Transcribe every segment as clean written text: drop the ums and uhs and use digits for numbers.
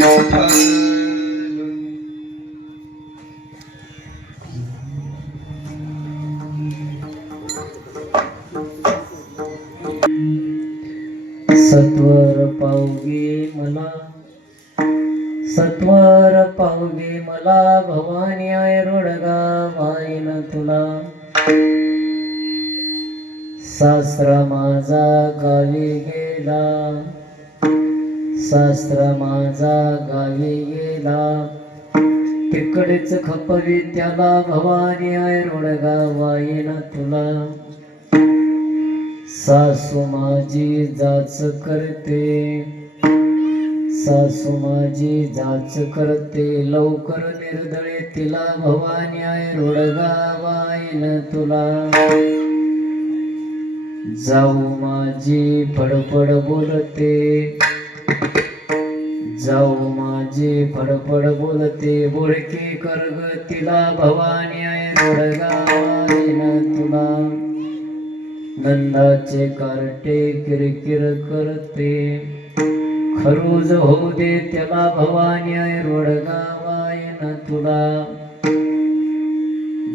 सत्वर पावगे मला, सत्वर पावगे मला भवानी आय रोडगा वाईन तुला. सासरा माझा गावी गेला, सासरा माझा गावी गेला, तिकडेच खपवी त्याला भवानी आय रोडगा वाईन तुला. सासू माझी जाच करते, सासू माझी जाच करते, लवकर निर्दळे तिला भवानी आय रोडगा वाईन तुला. जाऊ माझी फडफड बोलते, जाऊ माझी फडफड बोलते, बोळकी करग तिला भवानी आय रोडगा वाईन तुला. नंदाचे कार्टे किरकिर करते, खरूज होऊ दे त्याला भवानी आय रोडगा वाईन तुला.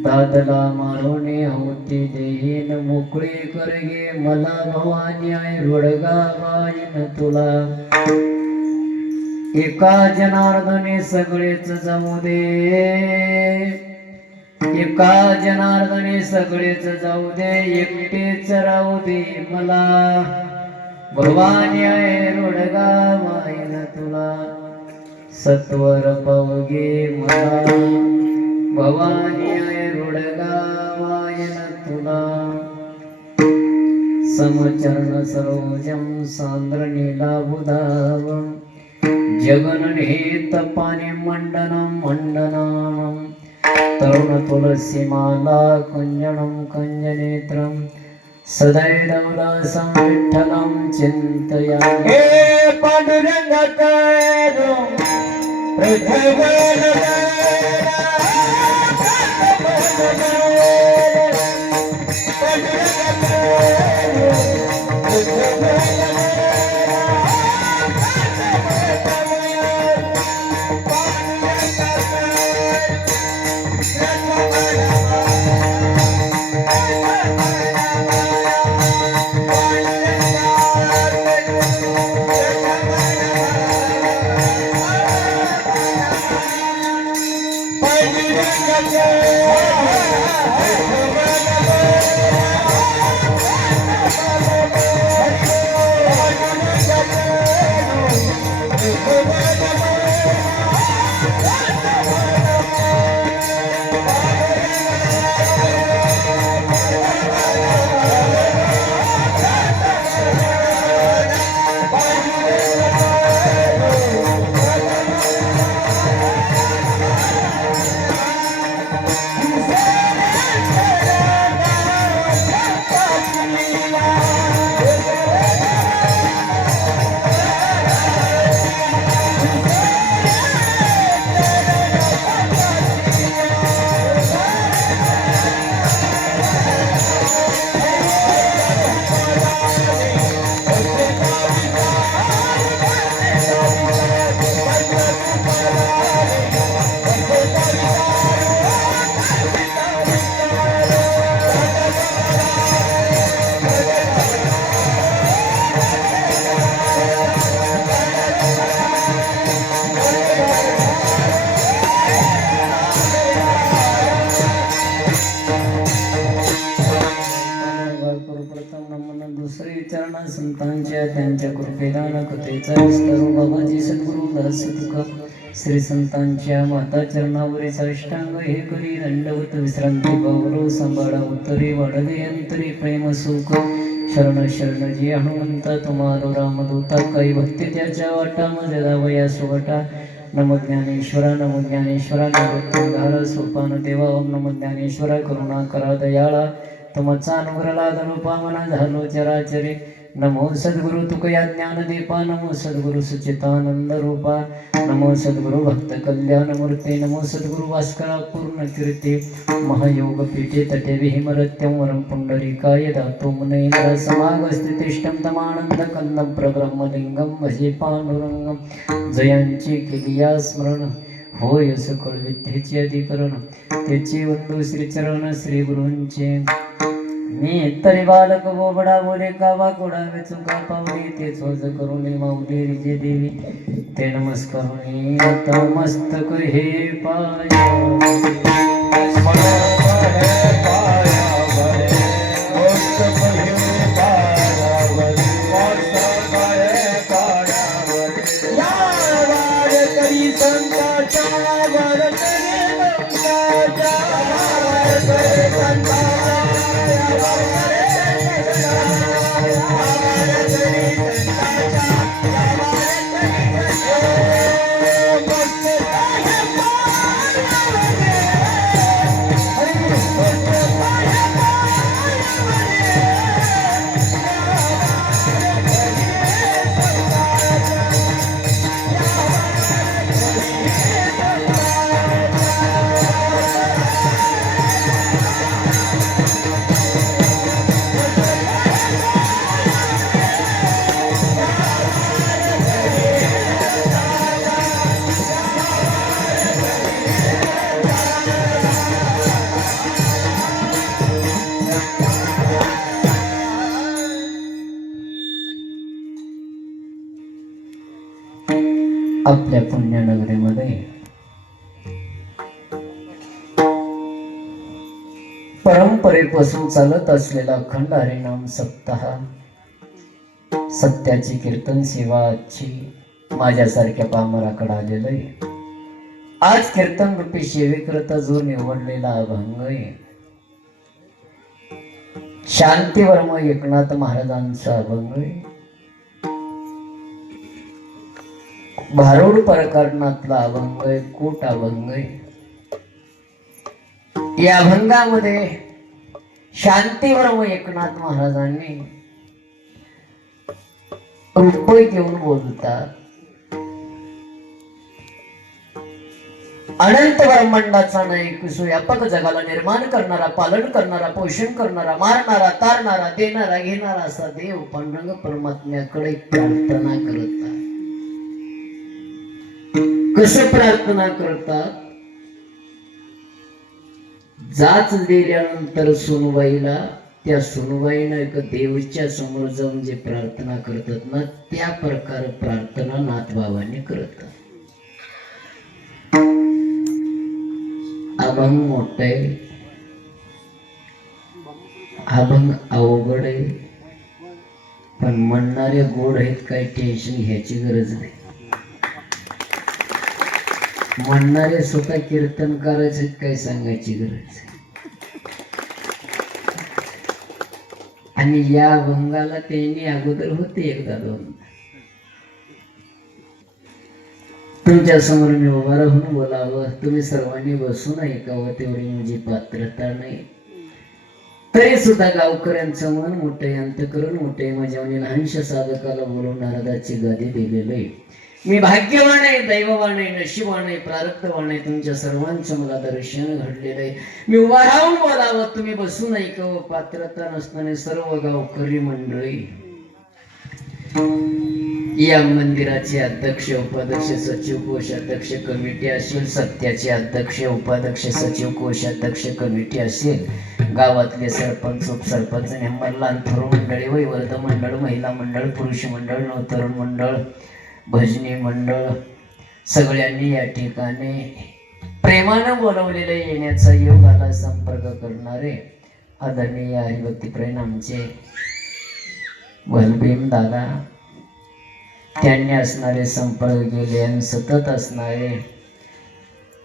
दादला मारोने होती देहीन मोकळी करगे मला भवानी आय रोडगा वाईन तुला. एका जनार्दने सगळेच जाऊ दे, एका जनार्दने सगळेच जाऊ दे, एकटेच राहू दे मला भवानी आय रोडगा वाईन तुला. सत्वर पावगे मला भवानी आय रोडगा वाईन तुला. समचरण सरोजम सांद्र नीलाबुधावं, जगननिहित पाने मंडनम मंडनम. तरुण तुलसी माला कुंजनम कुंजनेत्रम, सदैवदासं विठ्ठलं चिन्तयामि. हे पांडुरंगाकडे संतांच्या त्यांच्या कृपेदान कथेचा विस्तार बाबाजी सद्गुरु दास तुका. श्री संतांच्या माता चरणावरी साष्टांग हे करी दंडवत विश्रांती गौरव सांभाळा उत्तरे वाढले अंतरी प्रेम सुख. शरण शरण जी हनुमंता तुम्हारो रामदूता, काही भक्ती त्याच्या वाटा माझ्या दावया सुवटा. नमो ज्ञानेश्वरा नमो ज्ञानेश्वरा नमोधारा सोपान देवा. ओम नमो ज्ञानेश्वरा करुणा करा दयाळा, तुमचा अनुग्रह लादलो पावना झालो चराचरे. नमो सद्गुरु तुकया ज्ञानदीपा नमो सद्गुरु सुचितानंद रूपा नमो सद्गुरु भक्त कल्याण मूर्ते नमो सद्गुरु भास्करा पूर्ण कीर्ती महायोग पीठे तटे विहिमरत्यं वरं पुंडरीकाय दातो मुनेन्द्र समागस्थितिष्ठं तमानंद कंदं प्रब्रह्मलिंगं भजे पांडुरंगं जयांची केलिया स्मरण होय सकळ विद्येचे अधिकरण त्याचे वंदू श्रीचरण श्री गुरूंचे मी तरी बालक बोबडा बोले कावा कोडावे चुका पावली ते चोज करून माऊली रिजे देवी ते नमस्कारुणी आता मस्तक हे पाया आपल्या पुण्यनगरीमध्ये परंपरेपासून चालत असलेला अखंड हरिनाम सप्ताह सत्याची कीर्तन सेवा आजची माझ्यासारख्या पामराकडे आलेलं आहे. आज कीर्तन रूपी सेवेकरता जो निवडलेला अभंग आहे शांतीवर्म एकनाथ महाराजांचा अभंग आहे. भारूड प्रकरणातला अभंग आहे, कोट अभंग आहे. या अभंगामध्ये शांतीवर्म एकनाथ महाराजांनी रुपये घेऊन बोलतात. अनंत ब्रह्मांडाचा नायक व्यापक जगाला निर्माण करणारा, पालन करणारा, पोषण करणारा, मारणारा, तारणारा, देणारा, घेणारा असा देव पांडुरंग परमात्म्याकडे प्रार्थना करतात. कसं प्रार्थना करतात? जाच दिल्यानंतर सुनबाईला, त्या सुनबाईनं एक देवच्या समोर जाऊन जे प्रार्थना करतात ना, त्या प्रकार प्रार्थना नाथबाबांनी करतात. अभंग मोठं आहे, अभंग अवघड आहे, पण म्हणणारे गोड आहेत, काही टेन्शन घ्यायची गरज नाही. म्हणणारे स्वतः कीर्तन करायचे, काही सांगायची गरज आहे. आणि या अभंगाला त्यांनी अगोदर होते एकदा दोन. तुमच्या समोर मी उभा राहून बोलावं, तुम्ही सर्वांनी बसून ऐकावं तेवढी माझी पात्रता नाही. तरी सुद्धा गावकऱ्यांचं मन मोठे, अंतकरण मोठे, माझ्या लहानशा साधकाला बोलून नारदाची गादी दिलेलं आहे. मी भाग्यवान आहे, दैववान आहे, नशिबान आहे, प्रारब्धवान आहे. तुमच्या सर्वांचं मला दर्शन घडलेलं आहे. मी उभा राहून बोलावं, तुम्ही बसून ऐकावं. पात्रता नसताना सर्व गावकरी मंडळी, या मंदिराचे अध्यक्ष, उपाध्यक्ष, सचिव, कोषाध्यक्ष कमिटी असेल, सत्याचे अध्यक्ष, उपाध्यक्ष, सचिव, कोषाध्यक्ष कमिटी असेल, गावातले सरपंच, उपसरपंच, नेमबार, लहान थोर मंडळी, वैवर्ध मंडळ, महिला मंडळ, पुरुष मंडळ, नवतरुण मंडळ, भजनी मंडळ, सगळ्यांनी या ठिकाणी प्रेमानं बोलवलेले येण्याचा योग आला. संपर्क करणारे आदरणीय हरिभक्तीप्रेम आमचे बलभीम दादा, त्यांनी असणारे संपर्क केले आणि सतत असणारे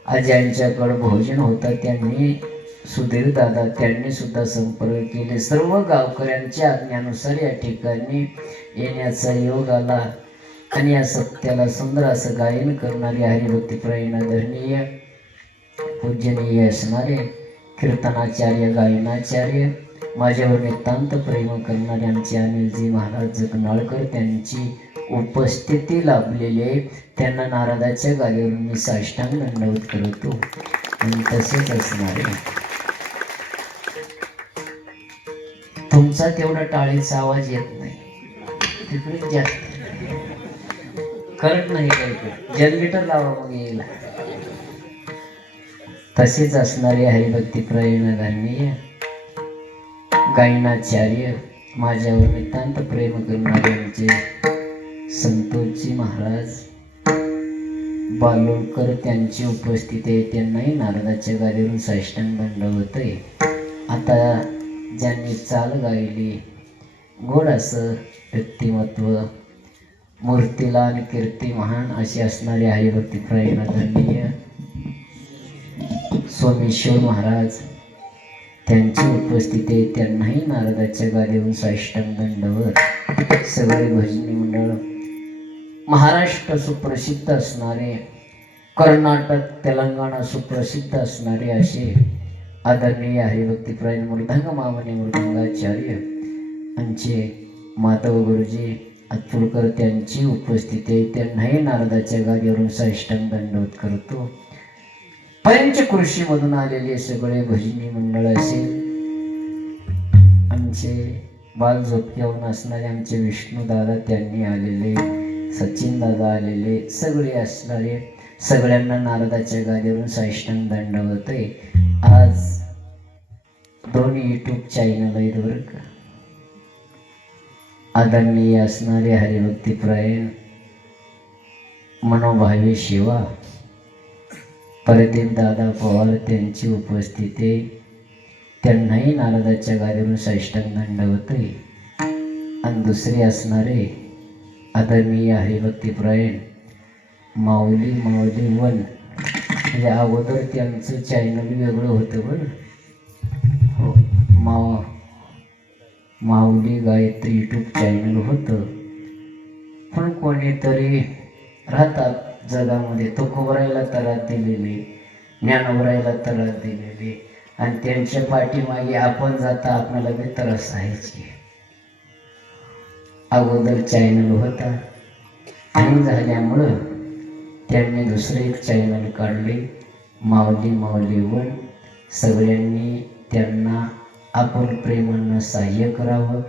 आज ज्यांच्याकडे भोजन होतं त्यांनी सुधीर दादा, त्यांनी सुद्धा संपर्क केले. सर्व गावकऱ्यांच्या आज्ञानुसार या ठिकाणी येण्याचा योग आला. आणि या सत्याला सुंदर असं गायन करणारे हरिभक्तीप्रेम आदरणीय पूजनीय असणारे कीर्तनाचार्य, गायनाचार्य माझ्यावर नितांत प्रेम करणारे आमचे अनिलजी महाराज जगनाळकर त्यांची उपस्थिती लाभलेले त्यांना नारदाच्या गादीवरून मी साष्टांग दंडवत करतो. आणि तसेच असणारे तुमचा तेवढा टाळीचा आवाज येत नाही, तिकडे जास्त करत नाही, काही जनरेटर लावा मग येईल. तसेच असणारे हरिभक्ती प्रवीण गायनाचार्य माझ्यावर नितांत प्रेम करणारे आमचे संतोषजी महाराज बालोळकर त्यांची उपस्थिती आहे. त्यांनाही नारदाच्या गादीवरून साष्टांग दंडवत आहे. आता ज्यांनी चाल गायली, गोड असं व्यक्तिमत्व, मूर्तीला आणि कीर्ती महान अशी असणारे हरिभक्ती प्रवीण सोमेश्वर महाराज त्यांची उपस्थिती आहे. त्यांनाही नारदाच्या गादीवरून साष्टांग दंडवत. सगळे भजनी मंडळ, महाराष्ट्र सुप्रसिद्ध असणारे, कर्नाटक तेलंगणा सुप्रसिद्ध असणारे असे आदरणीय हरिभक्ती प्रवीण मृदंग मामनी मृदंगाचार्य आमचे माधव गुरुजी अतुलकर त्यांची उपस्थिती आहे. त्यांनाही नारदाच्या गादीवरून साष्टांग दंडवत करतो. पंचकृषीमधून आलेले सगळे भजनी मंडळ असेल, आमचे बाल झोपक्यावरून असणारे आमचे विष्णू दादा त्यांनी आलेले, सचिन दादा आलेले, सगळे असणारे सगळ्यांना नारदाच्या गादीवरून साष्टांग दंडवत आहे. आज 2 यूट्यूब चॅनल आहेत बरं का. आदरणीय असणारे हरिभक्ती प्रवीण मनोभावी शिवा प्रदीप दादा पवार त्यांची उपस्थिती, त्यांनाही नारदाच्या गादीवरून साष्टांग दंडवत आहे. आणि दुसरे असणारे आदरणीय हरिभक्ती प्रवीण माऊली वन, म्हणजे अगोदर त्यांचं चॅनल वेगळं होतं बरं हो, माऊली गायत्री यूट्यूब चॅनल होतं. पण कोणीतरी राहतात जगामध्ये, तो खोबरायला तरात दिलेले, ज्ञानोबरायला तरात दिलेले, आणि त्यांच्या पाठीमागे आपण जाता आपल्याला बी त्रास आहेची. अगोदर चॅनल होता, हँग झाल्यामुळं त्यांनी दुसरं एक चॅनल काढले, माऊली वन. सगळ्यांनी त्यांना आपण प्रेमानं सहाय्य करावं.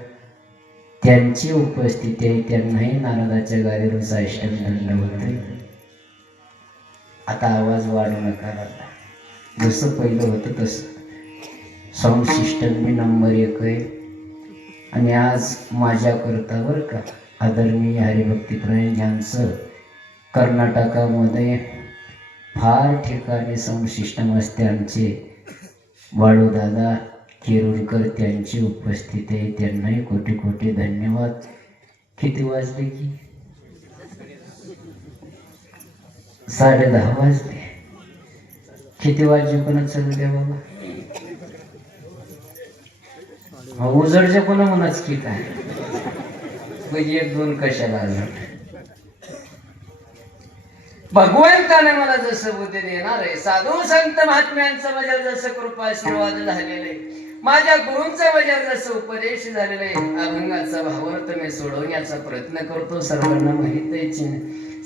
त्यांची उपस्थिती आहे. त्यांनाही नारदाच्या गादीवरून साष्टांग दंडवत आहे. आता आवाज वाढू नका, जसं पहिलं होतं तसं. साऊंड सिस्टम बी नंबर 1 आहे. आणि आज माझ्याकरता बरं का आदरणीय हरिभक्ती प्रवीण यांचं कर्नाटकामध्ये फार ठिकाणी साऊंड सिस्टम असते. आमचे बाळूदादा केरुरकर त्यांची उपस्थिती आहे. त्यांनाही कोटी कोटी धन्यवाद. किती वाजले की 10:30 वाजले. किती वाजले पण चालू द्या बाबा, उजडचे कोणा म्हणाच की काय म्हणजे 1-2 कशाला आलं. भगवंताने मला जसं बुद्धी देणार आहे, साधू संत महात्म्यांचं माझ्यावर जसं कृपा आशीर्वाद झालेलं आहे, माझ्या गुरूंचा माझ्यावर जसं उपदेश झालेला आहे, अभंगाचा भावार्थ मी सोडवण्याचा प्रयत्न करतो. सर्वांना माहित आहे,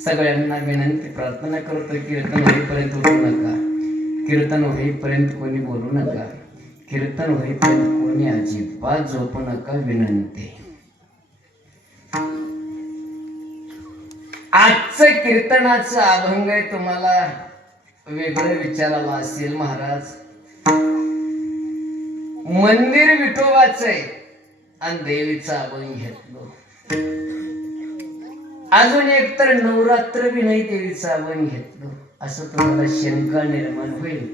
सगळ्यांना विनंती प्रार्थना करतो, कीर्तन होईपर्यंत उठू नका, कीर्तन होईपर्यंत कोणी बोलू नका, कीर्तन होईपर्यंत कोणी अजिबात झोपू नका, विनंती. आजचं कीर्तनाचं अभंग आहे, तुम्हाला वेगळं विचारायला असेल. महाराज मंदिर विठोबाचं आहे आणि देवीचा अभंग घेतलो. अजून एक तर नवरात्र बी नाही देवीचा अभंग घेतलो, असं तुम्हाला शंका निर्माण होईल.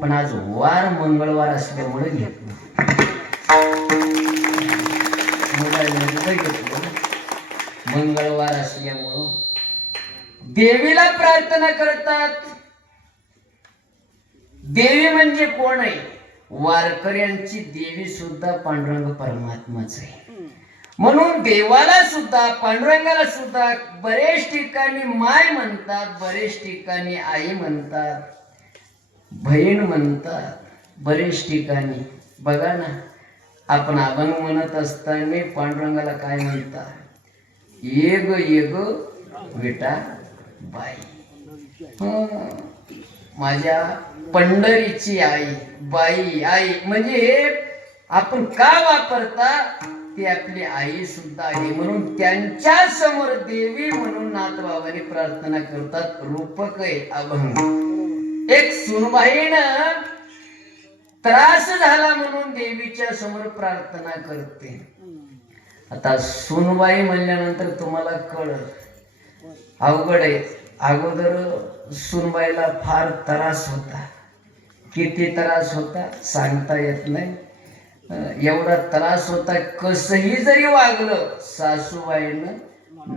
पण आज वार मंगळवार असल्यामुळे घेतलो. मंगळवार असल्यामुळं देवीला प्रार्थना करतात. देवी म्हणजे कोण आहे? वारकऱ्यांची देवी सुद्धा पांडुरंग परमात्माच आहे. म्हणून देवाला सुद्धा पांडुरंगाला सुद्धा बरेच ठिकाणी माय म्हणतात, बरेच ठिकाणी आई म्हणतात, बहीण म्हणतात, बरेच ठिकाणी बघा ना. आपण अभंग म्हणत असताना पांडुरंगाला काय म्हणतात? ये ग ये ग विटा बाई, माझ्या पंढरीची आई. बाई आई म्हणजे हे आपण का वापरता? ती आपली आई सुद्धा आहे. म्हणून त्यांच्या समोर देवी म्हणून नाथबाबांनी प्रार्थना करतात. रूपक आहे अभंग. एक सुनबाईनं त्रास झाला म्हणून देवीच्या समोर प्रार्थना करते. आता सुनबाई म्हणल्यानंतर तुम्हाला कळत अवघड आहे. अगोदर सुनबाईला फार त्रास होता. किती त्रास होता सांगता येत नाही. एवढा त्रास होता, कसंही जरी वागलं सासूबाईनं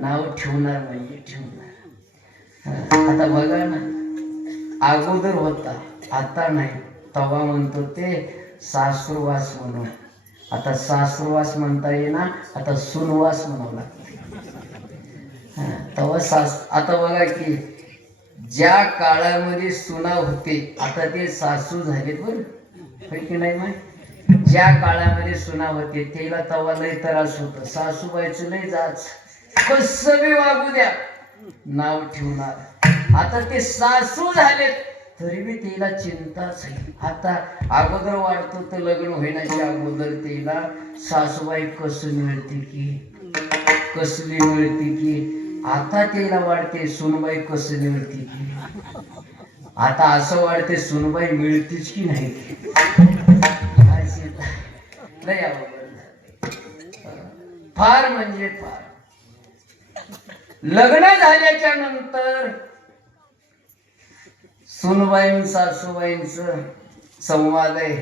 नाव ठेवणार म्हणजे ठेवणार. आता बघा ना, अगोदर होता आता नाही. तवा म्हणतो ते सासूरवास म्हणून. आता सासूरवास म्हणता येईना, आता सुनवास म्हणावं लागते. तवा आता बघा की ज्या काळामध्ये सुना होते आता ते सासू झाले. बरं की नाही माहिती? ज्या काळामध्ये सुना होते त्याला तवा लय त्रास होत. सासूबाईचं लय जाच, कसं बी वागू द्या नाव ठेवणार. आता ते सासू झालेत तरी बी तिला चिंताच आहे. आता अगोदर वाटतो तर लग्न होण्याच्या अगोदर तिला सासूबाई कसं मिळते की कसली मिळते की, आता तिला वाटते सुनबाई कसं मिळते की. आता असं वाटते सुनबाई मिळतीच की नाही. लय अवघड फार म्हणजे फार. लग्न झाल्याच्या नंतर सुनबाई सासूबाईंच संवाद आहे.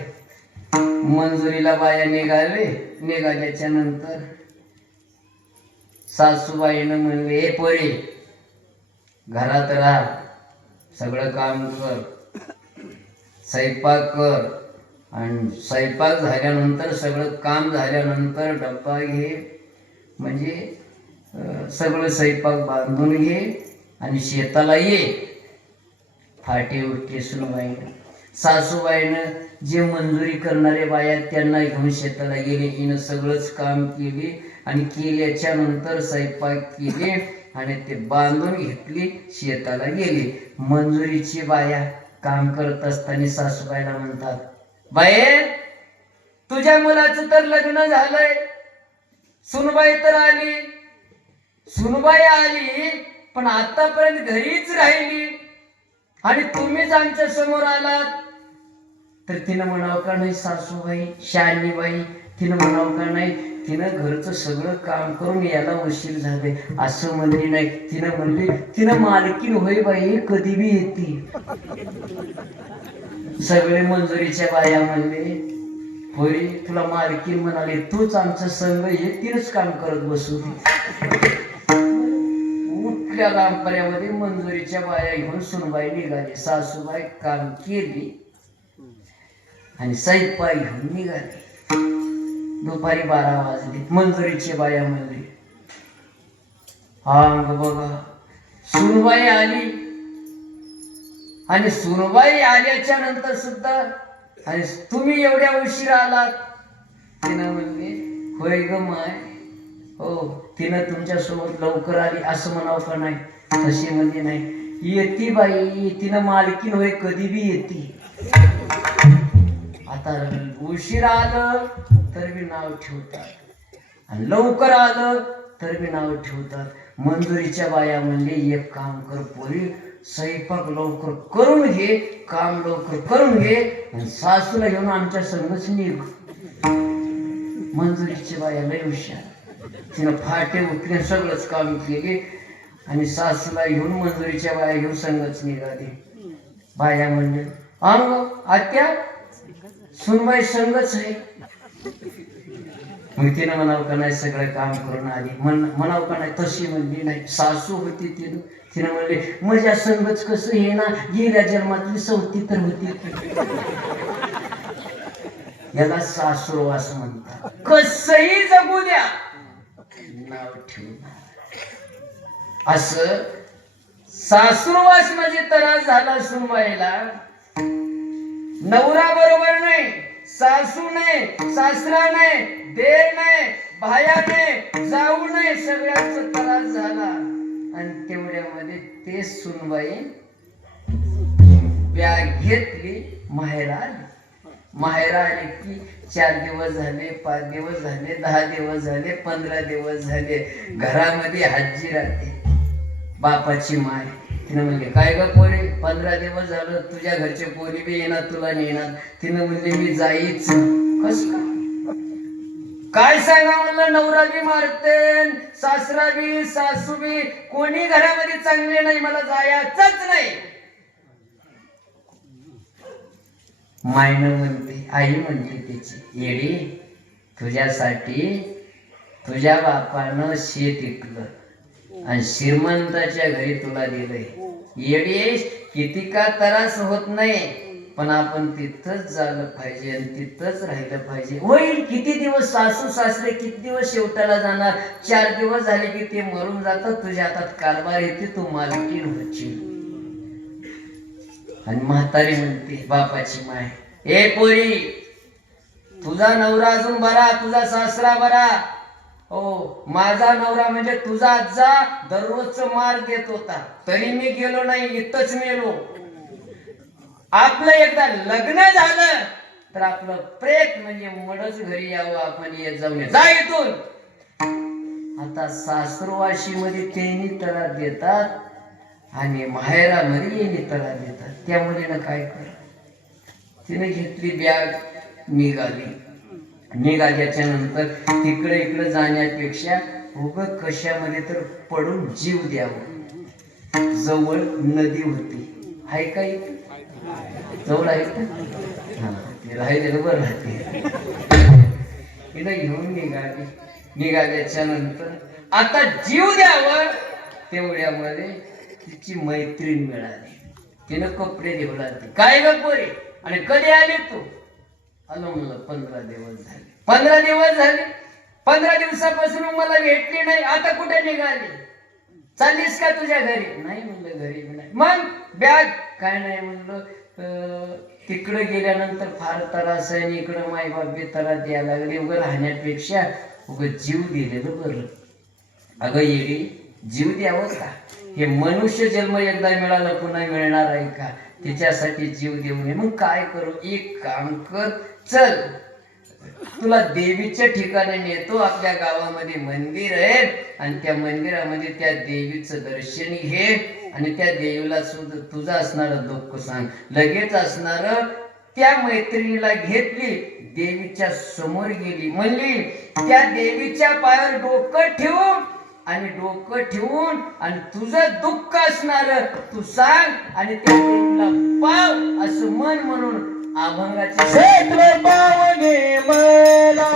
मंजुरीला बाया निघाल्याच्या नंतर सासूबाईनं म्हणले, हे पोरी घरात राहा, सगळं काम कर, स्वयंपाक कर, आणि स्वयंपाक झाल्यानंतर सगळं काम झाल्यानंतर डब्बा घे, म्हणजे सगळं स्वयंपाक बांधून घे आणि शेताला ये. फाटे उठते सुनबाईनं. सासूबाईनं जे मंजुरी करणारे बाया त्यांना घेऊन शेताला गेले. हिनं सगळंच काम केले आणि केल्याच्या नंतर स्वयंपाक केले आणि ते बांधून घेतली, शेताला गेली. मंजुरीची बाया काम करत असताना सासूबाईला म्हणतात, बाई तुझ्या मुलाचं तर लग्न झालंय. सुनबाई तर आली, सुनबाई आली पण आतापर्यंत घरीच राहिली आणि तुम्हीच आमच्या समोर आलात. तर तिनं म्हणावं का नाही सासूबाई शहाणी बाई, तिनं म्हणावं का नाही तिनं घरचं सगळं काम करून याला उशीर झाले असं म्हणली नाही. तिनं म्हणली, तिनं मालकीन होय बाई कधी बी येते. सगळे मंजुरीच्या बाया म्हणले, होय तुला मालकीन म्हणाले, तूच आमचं संघ हे तिनंच काम करत बसू. उठल्या लांबपर्यामध्ये मंजुरीच्या बाया घेऊन सुनबाई निघाली. सासूबाई काम केली आणि स्वयंपाक घेऊन निघाली. दुपारी 12 वाजले. मंजुरीची बाया म्हणली, अंग बघा सुनबाई आली आणि सुनबाई आल्याच्या नंतर सुद्धा आणि तुम्ही एवढ्या उशीर आलात. तिनं म्हणले, होय ग माय, हो तिनं तुमच्या सोबत लवकर आली असं म्हणावं का नाही. तशी म्हणजे नाही, येती बाई तिनं मालकीन होय कधी बी येते. आता उशीर आलं तर बी नाव ठेवतात आणि लवकर आलं तर बी नाव ठेवतात. मंजुरीच्या बाया म्हणले, एक काम कर पोरी, स्वयंपाक लवकर करून घे, काम लवकर करून घे आणि सासूला घेऊन आमच्या संगच निघ. मंजुरीची बाया लय हुशार. तिनं फाटे उठले, सगळंच काम केले आणि सासूला घेऊन मंजुरीच्या बाया घेऊन संगच निघाली. बाया म्हणले, अंग आत्या सुनबाई संगच आहे. मग तिनं म्हणावं का नाही सगळं काम करून आली. म्हणावं का नाही. तशी म्हणली नाही, सासू होती तिनं म्हणले, माझ्या संगच कसं हे ना, गेल्या जन्मातली सवती तर होती. याला सासूरवास म्हणतात. कसंही जगू द्या नाव ठेवणार. असं सासूरवास म्हणजे त्रास झाला सुनबाईला. नवरा बरोबर नाही, सासू नाही, सासरा नाही, देर नाही, भाया नाही, जाऊ नाही, सगळ्यांचा त्रास झाला. आणि तेवढ्यामध्ये ते सुनबाई बॅग घेतली, माहेरा आली. माहेरा आले की 4 दिवस झाले, 5 दिवस झाले, 10 दिवस झाले, 15 दिवस झाले, घरामध्ये हाजी राहते. बापाची माय तिनं म्हणले, काय ग पोरी, 15 दिवस झालं, तुझ्या घरचे पोरी बी येणार, तुला नेणार. तिनं म्हणले, मी जाईच. कस काय सांगा म्हणलं, नवरा बी मारते, सासरा बी, सासू बी, कोणी घरामध्ये चांगले नाही, मला जायचंच नाही. मायनं म्हणते, आई म्हणते त्याची, येडी, तुझ्यासाठी तुझ्या बापानं शेत विकलं आणि श्रीमंताच्या घरी तुला दिलंय. येडी, किती का त्रास होत नाही, पण आपण तिथंच झालं पाहिजे आणि तिथंच राहिलं पाहिजे. होईल किती दिवस, सासू सासरे किती दिवस शेवटाला जाणार. 4 दिवस झाले की ते मरून जातात, तुझ्या हातात कारभार येते, तू मालकीण होशील. आणि म्हातारी म्हणते, बापाची माय, ए पोरी, तुझा नवरा अजून बरा, तुझा सासरा बरा. हो, माझा नवरा म्हणजे तुझा आजा दररोजच मार देत होता, तरी मी गेलो नाही, इथंच मेलो. आपलं एकदा लग्न झालं तर आपलं प्रेत म्हणजे मडच घरी यावं, आपण येत जाऊन जा इथून. आता सासरवाशी मध्ये त्यांनी तरा देतात आणि माहेरामध्ये येणे तरा देतात. त्या मुलीनं काय कर, तिने घेतली बॅग, निघाल्याच्या नंतर तिकडे इकडे जाण्यापेक्षा उग कशामध्ये तर पडून जीव द्यावं. जवळ नदी होती, आहे का इथे जवळ आहे का? हा, ते राहिलेलं बरं राहते. तिला घेऊन निघाल्याच्या नंतर आता जीव द्यावं, तेवढ्यामध्ये तिची मैत्रीण मिळाली. तिनं कपडे देऊ लागले. काय ग पोरी, आणि कधी आली तू? आलो म्हणलं 15 दिवस झाले. 15 दिवस झाले, 15 दिवसापासून मला भेटली नाही, आता कुठे निघाली? चाललीस का तुझ्या घरी? नाही म्हणलं, घरी नाही. मग बॅग काय नाही म्हणलं, तिकडे गेल्यानंतर फार त्रास आहे, इकडं मायबाप बी त्रास द्यायला लागले, उगं राहण्यापेक्षा उगं जीव दिलेलं बरं. अगं येडी, जीव द्यावं का? हे मनुष्य जन्म एकदा मिळाला, पुन्हा मिळणार आहे का? तिच्यासाठी जीव देऊ नये. मग काय करू, एक काम कर, चल तुला देवीच्या ठिकाणी नेतो. आपल्या गावामध्ये मंदिर आहे आणि त्या मंदिरामध्ये त्या देवीचं दर्शन घे आणि त्या देवीला सुद्धा तुझं असणारं दुःख सांग. लगेच असणार त्या मैत्रिणीला घेतली, देवीच्या समोर गेली, म्हणली, त्या देवीच्या पायावर डोकं ठेवून आणि तुझं दुःख असणार तू सांग आणि त्या देवीला पाव असं मन म्हणून अभंगाचे क्षेत्र पावने मला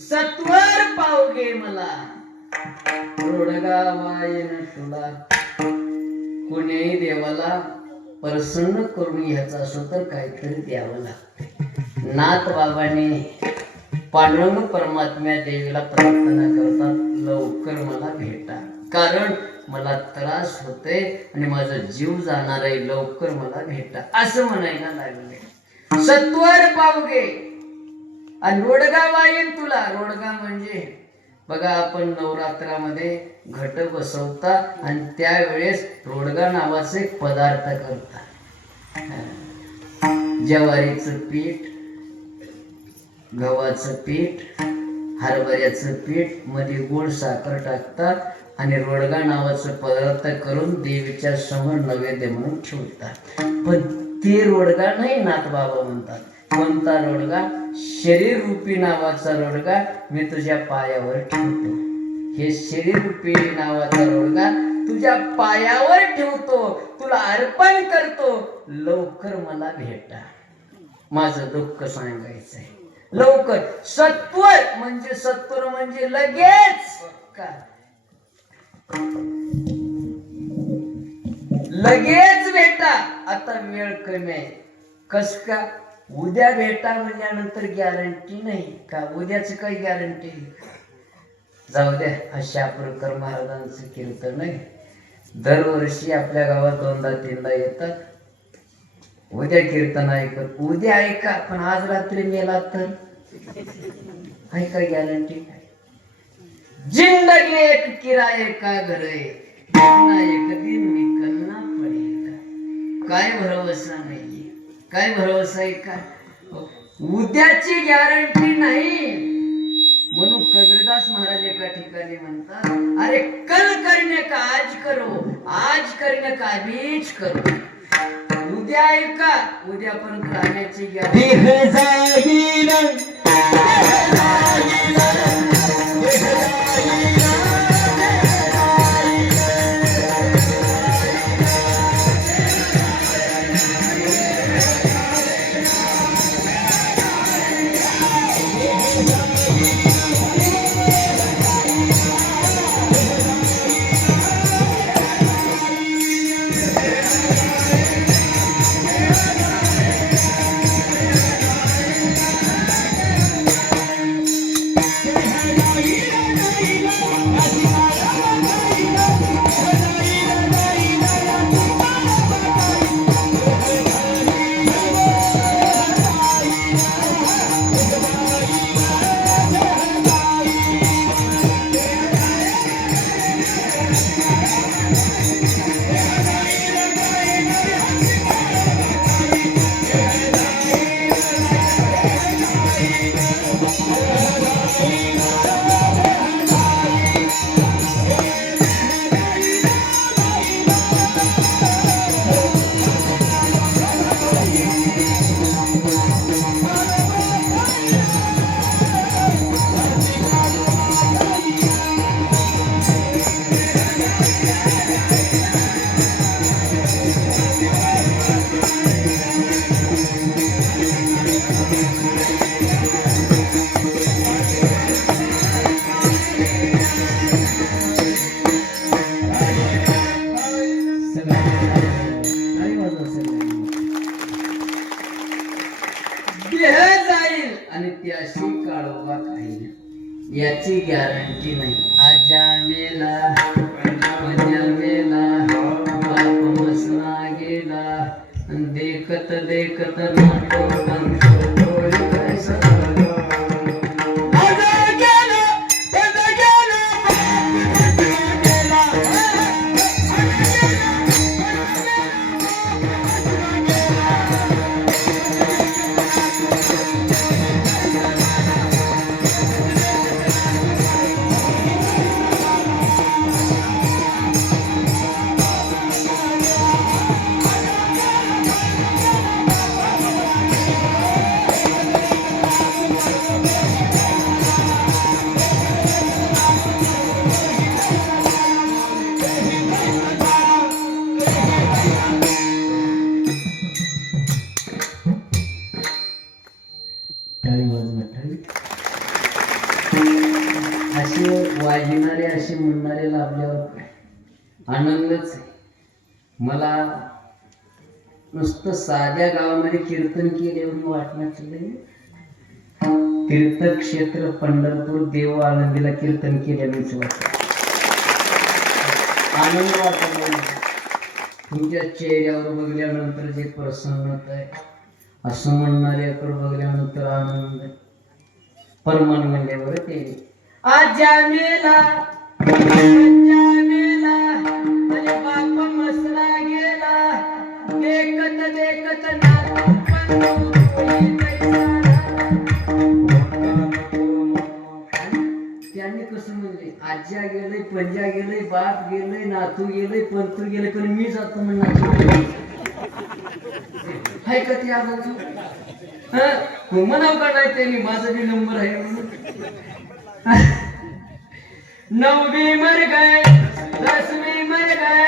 सत्वर पाव घे मला. रोडगा वाईन तुला कुणीही देवाला प्रसन्न करून घ्यायचं असं तर काहीतरी द्यावं लागतं. नाथ बाबांनी पांडुरंग परमात्म्या देवीला प्रार्थना करतात, लवकर मला भेटा, कारण मला त्रास होते आणि माझा जीव जाणार आहे, लवकर मला भेटा असं म्हणायला लागले. सत्वर पावगे आणि रोडगा वाईन तुला. रोडगा म्हणजे बघा, आपण नवरात्रामध्ये घट बसवता आणि त्यावेळेस रोडगा नावाचे एक पदार्थ करतात. ज्वारीचं पीठ, गव्हाचं पीठ, हरभऱ्याचं पीठ मध्ये गोड साखर टाकतात आणि रोडगा नावाचं पदार्थ करून देवीच्या समोर नैवेद्य म्हणून ठेवतात. पण ते रोडगा नाही नाथ बाबा म्हणतात. कोणता रोडगा? शरीर रूपी नावाचा रोडगा मी तुझ्या पायावर ठेवतो. हे शरीर रूपी नावाचा रोडगा तुझ्या पायावर ठेवतो, तुला अर्पण करतो, लवकर मला भेटा, माझं दुःख सांगायचंय लवकर. सत्वर म्हणजे सत्वर म्हणजे लगेच का, लगेच भेटा. आता वेळ कमी आहे. कस का? उद्या भेटा म्हणल्यानंतर गॅरंटी नाही का, उद्याच काही गॅरंटी. जाऊ द्या, अशा प्रकार महाराजांचं कीर्तन आहे. दरवर्षी आपल्या गावात 2दा-3दा येतात. उद्या कीर्तन ऐकत, उद्या ऐका, पण आज रात्री मेला तर ऐका, गॅरंटी काय? जिंदगी एक किराए का घर है, एक दिन निकलना पडेगा. काय भरोसा नाहीये, काय भरोसा आहे का? उद्याची गॅरंटी नाही. म्हणून कबीरदास महाराज एका ठिकाणी म्हणतात, अरे कल करने का आज करो, आज करने का बीच करो. उद्या ऐका, उद्यापर्यंत राहण्याची गॅरंटी. आणि त्याशी काढवा खाईल याची गॅरंटी नाही. आजा मेला, आजा मेला, बाप मसना गेला, देखत देखत नाटो असे वाजणारे असे म्हणणारे लाभल्यावर आनंदच आहे. मला नुसतं साध्या गावामध्ये कीर्तन केले म्हणून वाटण्याचं तीर्थक्षेत्र पंढरपूर देव आनंदीला कीर्तन केल्यानेच वाटत आनंद वाटतो. तुमच्या चेहऱ्यावर बघल्यानंतर जे प्रसन्नता आहे असं म्हणणाऱ्याकडे बघल्यानंतर आनंद परमानंदावर ते आज्या मेला माझ्या बाप मसरा गेला देखत देखत त्यांनी कसं म्हणले आज्या गेलंय पंजा गेलंय बाप गेलंय नातू गेलंय पंतू गेलंय पण मी जातो म्हणणार हाय का ते आबाजू म्हणाव का नाही त्यांनी माझा बी नंबर आहे म्हणून. 9वीं मर गए 10वीं मर गए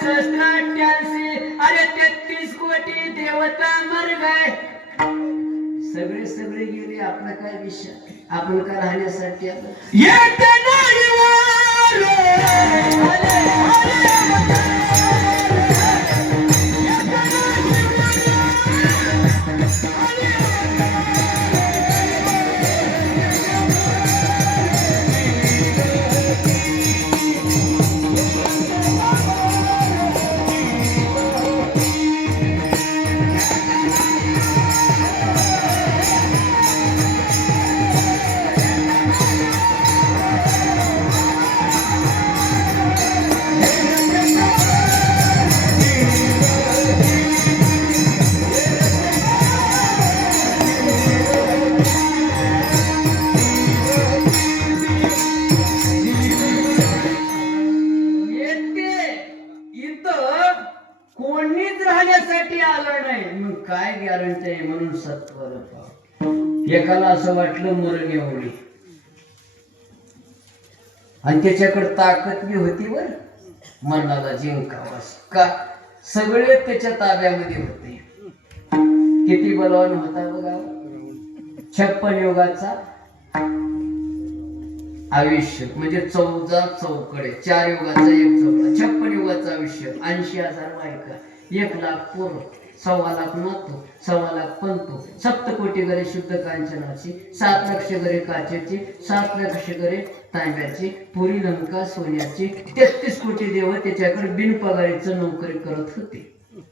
87 अरे 33 कोटी देवता मर गए. सगळे सगळे गेले. आपला काय विषय आपण का राहण्यासाठी कोणीच राहण्यासाठी आलं नाही मग काय गॅरंटी आहे. म्हणून सत्वर एकाला असं वाटलं मरण एवढी आणि त्याच्याकडे ताकद बी होती वर मनाला जिंकावास का सगळे त्याच्या ताब्यामध्ये होते. किती बलवान होता बघा. 56 युगाचा आयुष्य म्हणजे 14 चौकडे 4 युगाचा 1 चौकडा 56 युगाचं आयुष्य 80,000 बायका 1 लाख पोरं 1.25 लाख नातू 1.25 लाख पंतू 7 कोटी घरे शुद्ध कांचनाची 7 लक्ष घरे काचेची 7 लक्ष घरे तांब्याची पुरी लंका सोन्याची 33 कोटी देव त्याच्याकडे बिनपगारीचं नोकरी करत होते.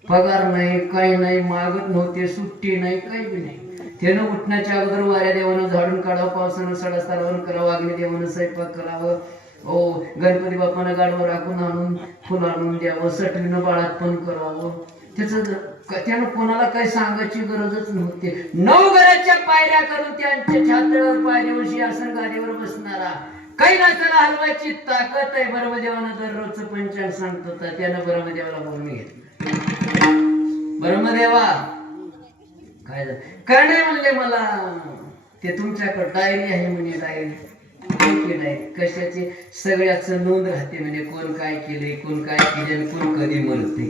पगार नाही काही नाही मागत नव्हते सुट्टी नाही काही बी नाही. त्यानं उठण्याच्या अगोदर वाऱ्या देवानं झाडून काढावं पावसानं सडा सारवण करावं अग्नी देवानं स्वयंपाक करावं ओ गणपती बाप्पानं गाडवर राखून आणून फुल आणून द्यावं सटवीनं बाळात पण करावं. त्यानं कोणाला काही सांगायची गरजच नव्हती. 9 घराच्या पायऱ्या करून त्यांच्या छात्रावर पायऱ्यावर सिंहासन गादीवर बसणारा काही नाचाला हलवायची ताकद आहे. ब्रह्मदेवानं दररोजचं पंचांग सांगत होता. त्यानं ब्रह्मदेवाला बोलून घेतलं. ब्रह्मदेवा काय झालं काय नाही म्हणले मला ते तुमच्याकडे डायरी आहे म्हणे. डायरी कशाची सगळ्याचं नोंद राहते म्हणजे कोण काय केले कोण काय केले आणि कोण कधी मरते.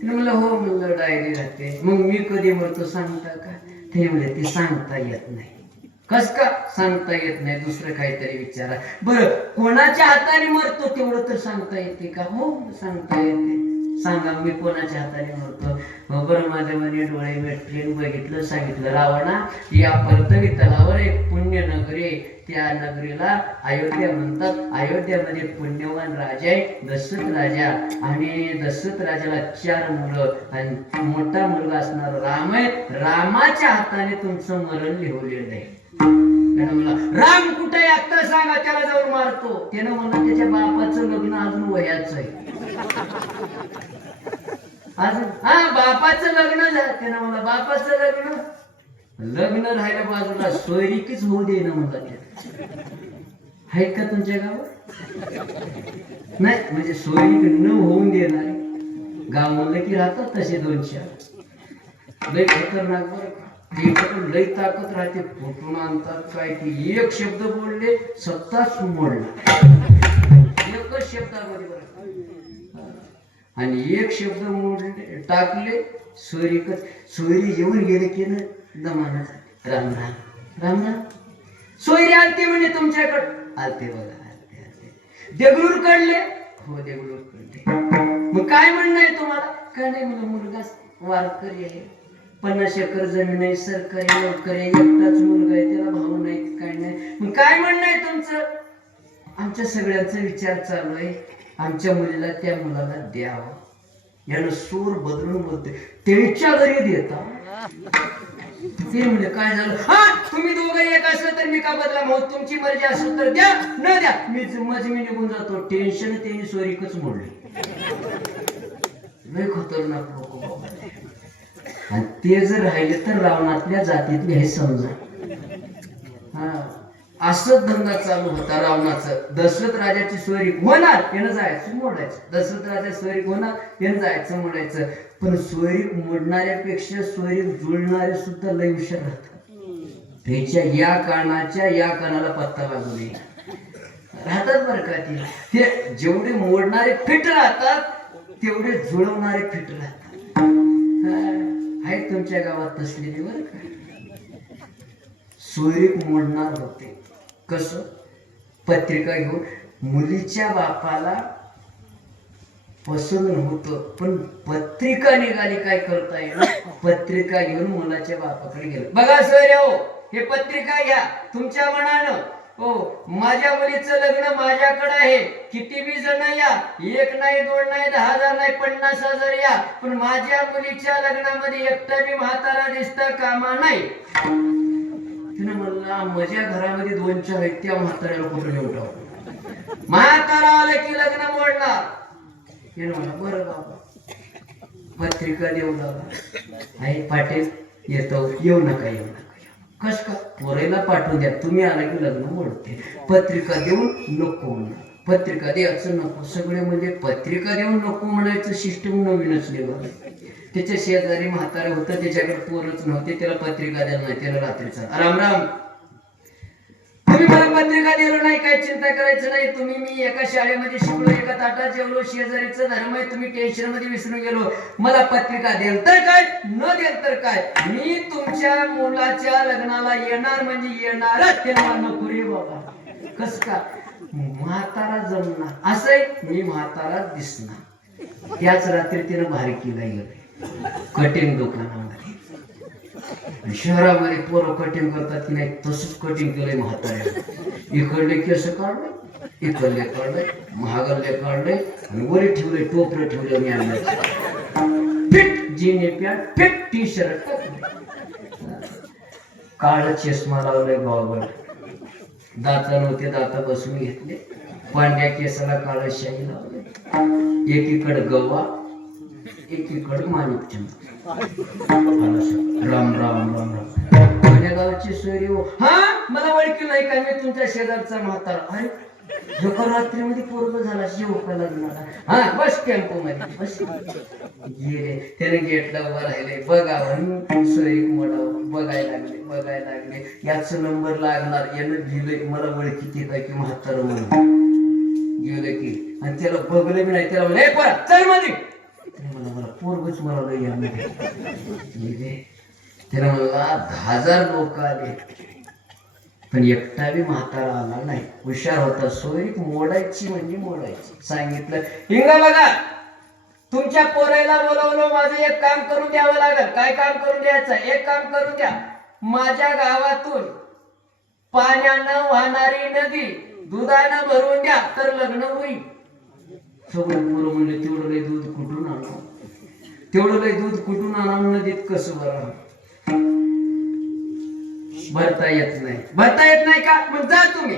तिने म्हणलं हो म्हणलं डायरी राहते. मग मी कधी मरतो सांगता का. ते म्हणले ते सांगता येत नाही. कस का सांगता येत नाही दुसरं काहीतरी विचारा. बरं कोणाच्या हाताने मरतो तेवढं तर सांगता येते का. हो सांगता येते. सांगा मी कोणाच्या हाताने मरतो. ब्रह्मदेवाने डोळे भेटले बघितलं सांगितलं रावणा या परतवी तलावर एक पुण्य नगरी त्या नगरीला अयोध्या म्हणतात. अयोध्यामध्ये पुण्यवान राजा आहे दशरथ राजा आणि दशरथ राजाला 4 मुलं आणि मोठा मुलगा असणार राम आहे. रामाच्या हाताने तुमचं मरण लिहवलेलं आहे. म्हणला राम कुठे आहे आता सांगा त्याला जाऊन मारतो. त्यानं म्हणलं त्याच्या बापाचं लग्न अजून वयाचं आहे अजून बापाचं लग्न झालं. त्यानं म्हणलं बापाचं लग्न राहिलं बाजूला सोयरीकीच होऊ दे ना म्हणतात. आहेत का तुमच्या गावात नाही म्हणजे सोयरीक न होऊन देणार गाव म्हणलं की राहतात तसे 2-4 लय खतरनाक बरं का. लई ताकद राहते. फुटून आणतात काय की एक शब्द बोलले सत्ताच मोडला एकच शब्दामध्ये बरं आणि एक शब्द मोडले टाकले सोयरीकच. सोयरी जेवून गेले की ना दमाना राम राम राम राम सोयरी आलते म्हणजे तुमच्याकडं आलते बघा, आलते. देगलूर कडले हो, देगलूर कडले. मग काय म्हणणं आहे तुम्हाला? काय नाही, मला मुलगा वारकरी आहे, 50 एकर जमीन आहे, सरकारी नोकरी आहे, एकटाच मुलगा आहे, त्याला भाऊ नाही काय नाही. मग काय म्हणणं आहे तुमचं? आमच्या सगळ्यांचा विचार चालू आहे, आमच्या मुलीला त्या मुलाला द्यावं. यानं सूर बदलून बोलते, त्याच्या घरी देता. ते म्हणजे काय झालं? हा, तुम्ही दोघं एक असलं तर मी का बदला, मग तुमची मर्जी असेल तर द्या, न द्या मी निघून जातो. टेन्शन त्यांनी सोरीकच मोडली. लय खतरनाक लोक बाबा. आणि ते जर राहिले तर रावणातल्या जातीतले हे समजा. हा, असंच धंदा चालू होता रावणाचं. दशरथ राजाची सोयरी होणार यानं जायचं मोडायचं, दशरथ राजा सोयरी होणार यानं जायचं मोडायचं. पण सोयरी मोडणाऱ्यापेक्षा सोयरी जुळणारे सुद्धा लय हुशार राहतात. त्याच्या या कानाच्या या कानाला पत्ता लागू नये राहतात बरं का. ते जेवढे मोडणारे फिट राहतात तेवढे जुळवणारे फिट राहतात. आहेत तुमच्या गावात तसलेले बरं का. सोयरी मोडणार होते. कसं? पत्रिका घेऊन मुलीच्या बापाला पसंत नव्हतं, पण पत्रिका निघाली, काय करता येईल, पत्रिका घेऊन मुलाच्या बापाकडे गेलं. बघा सोयरे हो, हे पत्रिका घ्या तुमच्या मनानं. हो, माझ्या मुलीचं लग्न माझ्याकडे आहे, किती बी जण या, 1 नाही 2 नाही 10,000 नाही 50,000 या, पण माझ्या मुलीच्या लग्नामध्ये एकटा बी म्हातारा दिसता कामा नाही. तिने म्हणला, माझ्या घरामध्ये 2-4 आहेत, त्या म्हाताऱ्याला कुठं नेऊन टाकू. म्हातारा आलं की लग्न मोडणार. तिने म्हणला, बरं बाबा, पत्रिका देऊ लागा. आई पाटील येतो, येऊ नका येऊ नका. कस का? पोरेला पाठवून द्या, तुम्ही आला की लग्न मोडते. पत्रिका देऊन नको म्हणा, पत्रिका द्यायचं नको. सगळे म्हणजे पत्रिका देऊन नको म्हणायचं सिस्टम नवीनच निघालं. त्याच्या शेजारी म्हातारे होतं, त्याच्याकडे पोरच नव्हते, त्याला पत्रिका द्यायला नाही. त्याला रात्रीचा राम राम, तुम्ही मला पत्रिका दिलो नाही, काही चिंता करायचं नाही. तुम्ही मी एका शाळेमध्ये शिकलो, एका ताटात जेवलो, शेजारीचं धर्म आहे, तुम्ही टेन्शन मध्ये विसरून गेलो. मला पत्रिका देल तर काय, न देल तर काय, मी तुमच्या मुलाच्या लग्नाला येणार म्हणजे येणारच. ते नको रे बाबा. कस का? म्हातारा जमणार असं, मी म्हातारा दिसणार. त्याच रात्री तिनं भारकीला गेलं कटिंग दुकानामध्ये. शहरामध्ये पोरं कटिंग करतात की नाही, तसंच कटिंग केलंय म्हाताऱ्या. इकडले केस काढले, इकडले काढले, महागडले काढले आणि वरी ठेवले, टोपरं ठेवलं. मी आणलं फिट जीने पॅन्ट, फिट टी शर्ट, काळ चष्मा लावलाय गॉगल, दात नव्हते दाता बसून घेतले, पांढऱ्या केसाला काळ शाही लावले, एकीकडे गवा एकीकडे माणिकचंद. राम राम राम राम. माझ्या गावची सोयरी हो. हा, मला ओळखी नाही का, मी तुमच्या शेजारचा म्हातारा. अरे झोका रात्रीमध्ये पोरग झाला शिवका लग्नाला. हा, बस टेम्पो मध्ये बस गेले. त्याने गेटला उभा राहिले, बघावं सोयरी मोडावं, बघायला लागले. याच नंबर लागणार, यानं लिहिलंय मला ओळखी ते काय की म्हातारा म्हणून. गेलं की आणि त्याला बघलं बी नाही. त्याला म्हणलं, ए पोरा चल मध्ये. मला पोरगच मला यामध्ये. त्याला म्हणला 10,000 लोक आले, पण एकटा बी म्हातारा आला नाही. हुशार होता. सोयरी मोडायची म्हणजे मोडायची. सांगितलं, हिंगा बघा, तुमच्या पोरायला बोलवलं, माझं एक काम करून द्यावं लागेल. काय काम करून द्यायचं? एक काम करून द्या, माझ्या गावातून पाण्यानं वाहणारी नदी दुधानं भरून द्या, तर लग्न होईल. सगळे पोरं म्हणले, तेवढं लय दूध कुठून आणा, तेवढं लय दूध कुठून आणा, नदीत कसं बरं भरता येत नाही. भरता येत नाही का? मग जा तुम्ही.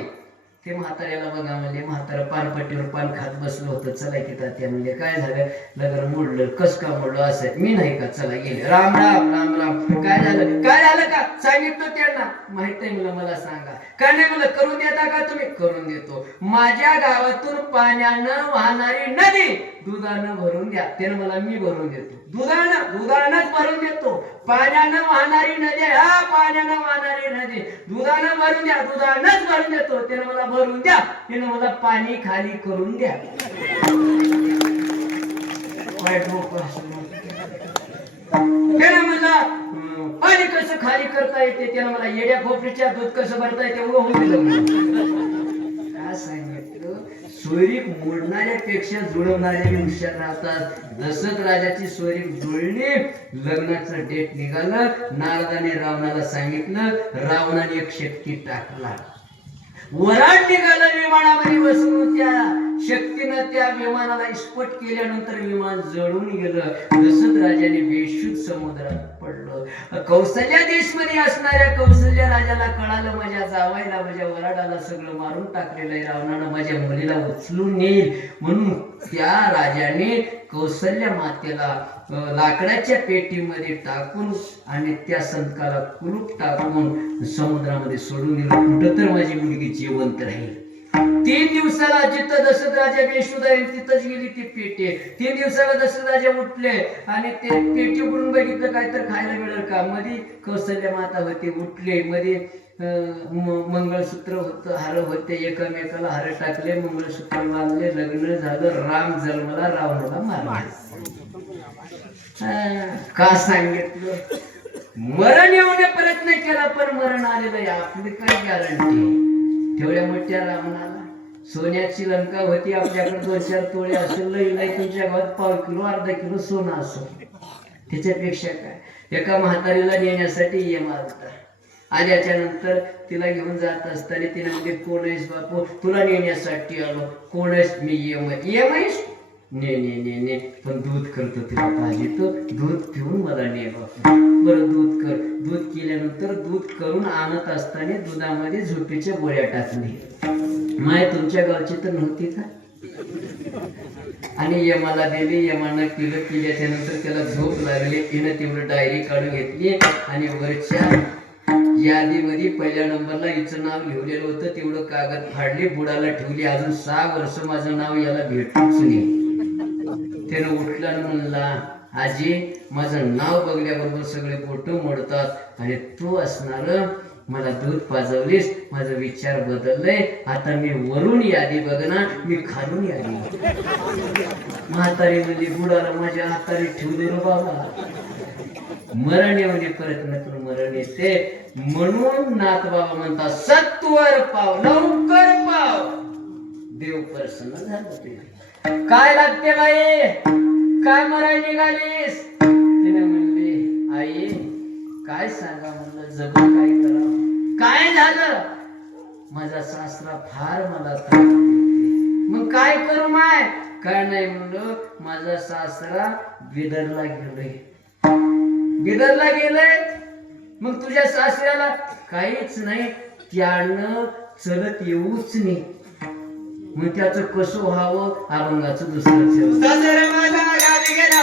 ते म्हाताऱ्याला बघा म्हणले. म्हातारा पानपट्टीवर पान खात बसलो होतं. चला की तात्या म्हणजे काय झालं, लग्न मोडलं. कस का मोडलं? असं मी नाही का? चला गेले. राम राम राम राम. काय झालं? काय झालं का? सांगितलं त्यांना. माहित आहे मला सांगा. काय नाही मला करून देता का तुम्ही? करून देतो. माझ्या गावातून पाण्यानं वाहणारी नदी दुधानं भरून द्या. त्यानं मला मी भरून देतो. दुधानंच भरून देतो. पाण्यानं वाहणारी नदी, हा पाण्यानं वाहणारी नदी दुधानं भरून द्या, दुधानंच भरून देतो. त्यानं मला भरून द्या, त्यानं मला पाणी खाली करून द्या. त्यानं मला आणि कसं खाली करता येते त्याला मला येड्या खोपरीच्या दूध कसं भरता येते एवढं होऊन दिलं. काय सांगितलं, सोयरीक मोडणाऱ्यापेक्षा जुळवणारे हुशार राहतात. दशरथ राजाची सोयरीक जुळली, लग्नाचं डेट निघालं, नारदाने रावणाला सांगितलं, रावणाने एक शक्ती टाकला, वराड निघालं विमानामध्ये बसून, त्या शक्तीनं त्या विमानाला स्फोट केल्यानंतर विमान जळून गेलं. दशरथ राजाने बेशुद्ध समुद्रात पडलं. कौशल्या देशमध्ये असणाऱ्या कौशल्या राजाला कळालं, माझ्या जावायला, माझ्या वराडाला सगळं मारून टाकलेलं आहे, रावणानं माझ्या मुलीला उचलून नेईल. म्हणून त्या राजाने कौशल्या मातेला लाकडाच्या पेटीमध्ये टाकून आणि त्या संतकाला कुलूप टाकून समुद्रामध्ये सोडून दिलं. कुठं तर माझी मुलगी जिवंत राहील. 3 दिवसाला जिथं दशरथ राजा बेशुद्ध आहे तिथंच गेली ती पेटी. 3 दिवसाला दशरथ राजा उठले आणि ते पेटी उघडून बघितलं काय तर खायला मिळेल का. मध्ये कौशल्या माता होते, उठले, मध्ये मंगळसूत्र होतं, हार होते, एकमेकाला हार टाकले, मंगळसूत्र बांधले, लग्न झालं, राम जन्मला, रावणाला मारला. का सांगितलं, मरण येऊने प्रयत्न केला पण मरण आलेलं आहे, आपली काय गॅरंटी. तेवढ्या मोठ्या रावणाला सोन्याची लंका होती, आपल्याकडे 2-4 तोळे असेल, लई तुमच्या गावात 1/2 किलो 1/2 किलो सोनं असेल, त्याच्यापेक्षा काय. एका म्हातारीला नेण्यासाठी यम आलता. आल्याच्या नंतर तिला घेऊन जात असताना तिने म्हणजे, कोण आहेस बापू, तुला नेण्यासाठी आलो. कोण आहेस, मी यम आहेस, ने ने ने ने पण दूध करतो तुला पाहिजे, तो दूध पिऊन मला ने बापू. बरं दूध कर. दूध केल्यानंतर दूध करून आणत असताना दुधामध्ये झोपेच्या गोळ्या टाकली. माय तुमच्या गावची तर नव्हती का. आणि यमाला दिली, यमानं केल्याच्या नंतर त्याला झोप लागली. तिनं तेवढं डायरी काढून घेतली आणि वरच्या यादीमध्ये पहिल्या नंबरला हिचं नाव लिहिलेलं होतं, तेवढं कागद फाडली, बुडाला ठेवली. अजून 6 वर्ष माझं नाव याला भेटूच नाही. त्यानं उठला आणि म्हणला, आजी माझं नाव बघल्याबरोबर सगळे बोट मोडतात आणि तू असणार मला दूध पाजवलीस, माझा विचार बदललाय, आता मी वरून यादी बघणार, मी खालून यादी. म्हातारी म्हणजे बुडाला माझ्या हाताने ठेवले रे बाबा. मरण येऊन प्रयत्न करून मरण येते. म्हणून नाथ बाबा म्हणतात, सत्वर पाव, लवकर पाव, देव प्रसन्न झाला. ते काय लागते बाई, काय मराय निघालीस. तिने म्हणली, आई काय सांगा, म्हणलं जगून काय करावं. काय झालं, माझा सासरा फार मला त्रास देते. मग काय करू माय. काय नाही म्हणलं, माझा सासरा बिदरला गेलोय. बिदरला गेलंय. मग तुझ्या सासऱ्याला काहीच नाही, त्यानं चलत येऊच नाही. मग त्याचं कसं व्हावं, अभंगाचं दुसरं सासरा माझा गावी गेला.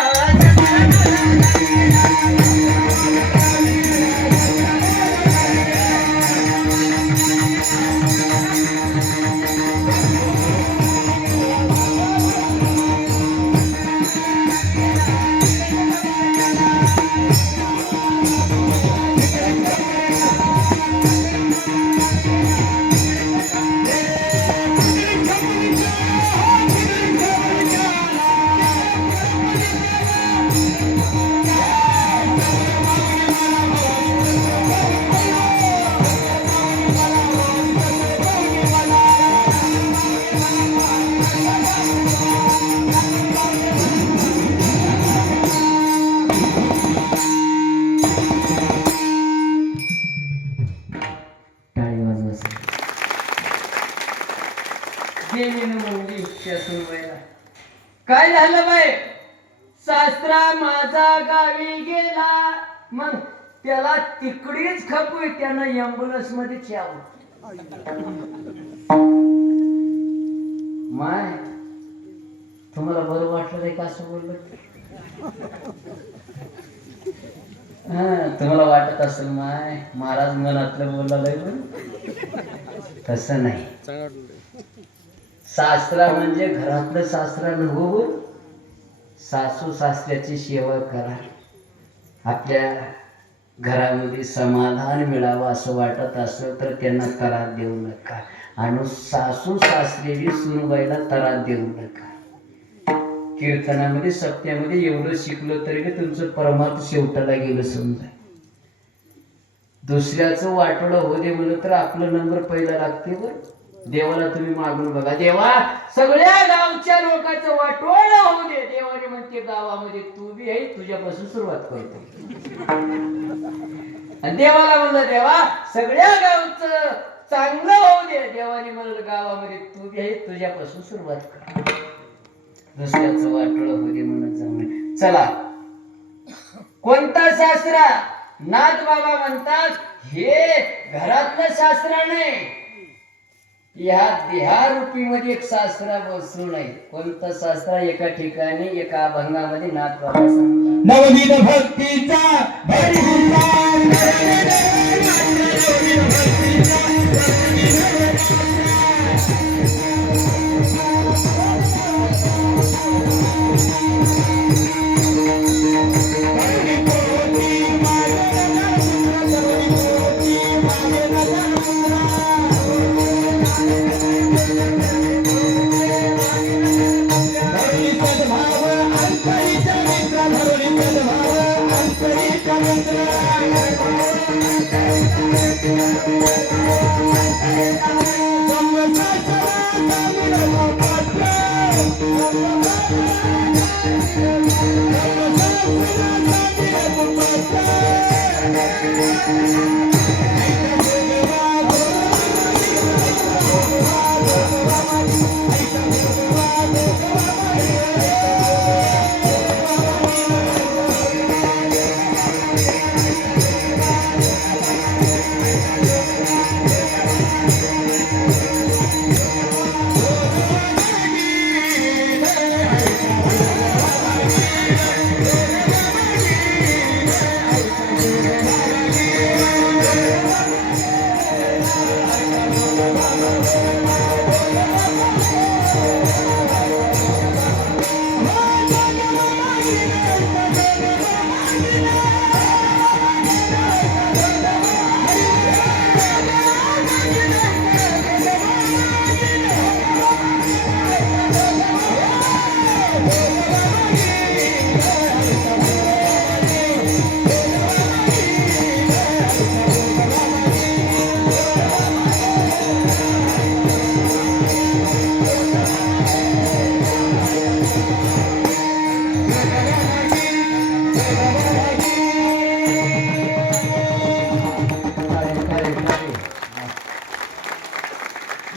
काय झालं बाय, सासरा माझा गावी गेला. मग त्याला तिकडीच खपूय, त्यानं एम्ब्युलन्स मध्ये यावं. माय तुम्हाला बरं वाटलं नाही का असं बोललं. तुम्हाला वाटत असेल माय महाराज मनातलं बोलायला, तसं नाही. सासरा म्हणजे घरातलं सासरा नव्हे, सासू सासऱ्याची सेवा करा. आपल्या घरामध्ये समाधान मिळावं असं वाटत असेल तर त्यांना त्रास देऊ नका. आणि सासू सासरेही सुनबाईला त्रास देऊ नका. कीर्तनामध्ये सत्यामध्ये एवढं शिकलो तरी तुमचं परमार्थ शेवटाला गेलं समजा. दुसऱ्याचं वाटोळं होऊ दे म्हणलं तर आपलं नंबर पहिला लागते बर. देवाला तुम्ही मागून बघा, देवा सगळ्या गावच्या लोकांचं वाटोळं होऊ दे. देवाने म्हणते गावामध्ये तू बी आहे, तुझ्यापासून सुरुवात करतो. आणि देवाला म्हणलं देवा सगळ्या गावचं चांगलं होऊ दे. देवाने म्हणलं गावामध्ये तू बी आहे, तुझ्यापासून सुरुवात कर. दुसऱ्याचं वाटोळं होऊ दे म्हणत जाऊ. चला, कोणता सासरा? नाथ बाबा म्हणतात हे घरातलं सासरा नाही, या देहारूपी मध्ये एक सासरा बसू नये. कोणता सासरा? एका ठिकाणी एका अभंगामध्ये नाथ बाबा सांगतात, नवनीत भक्तीचा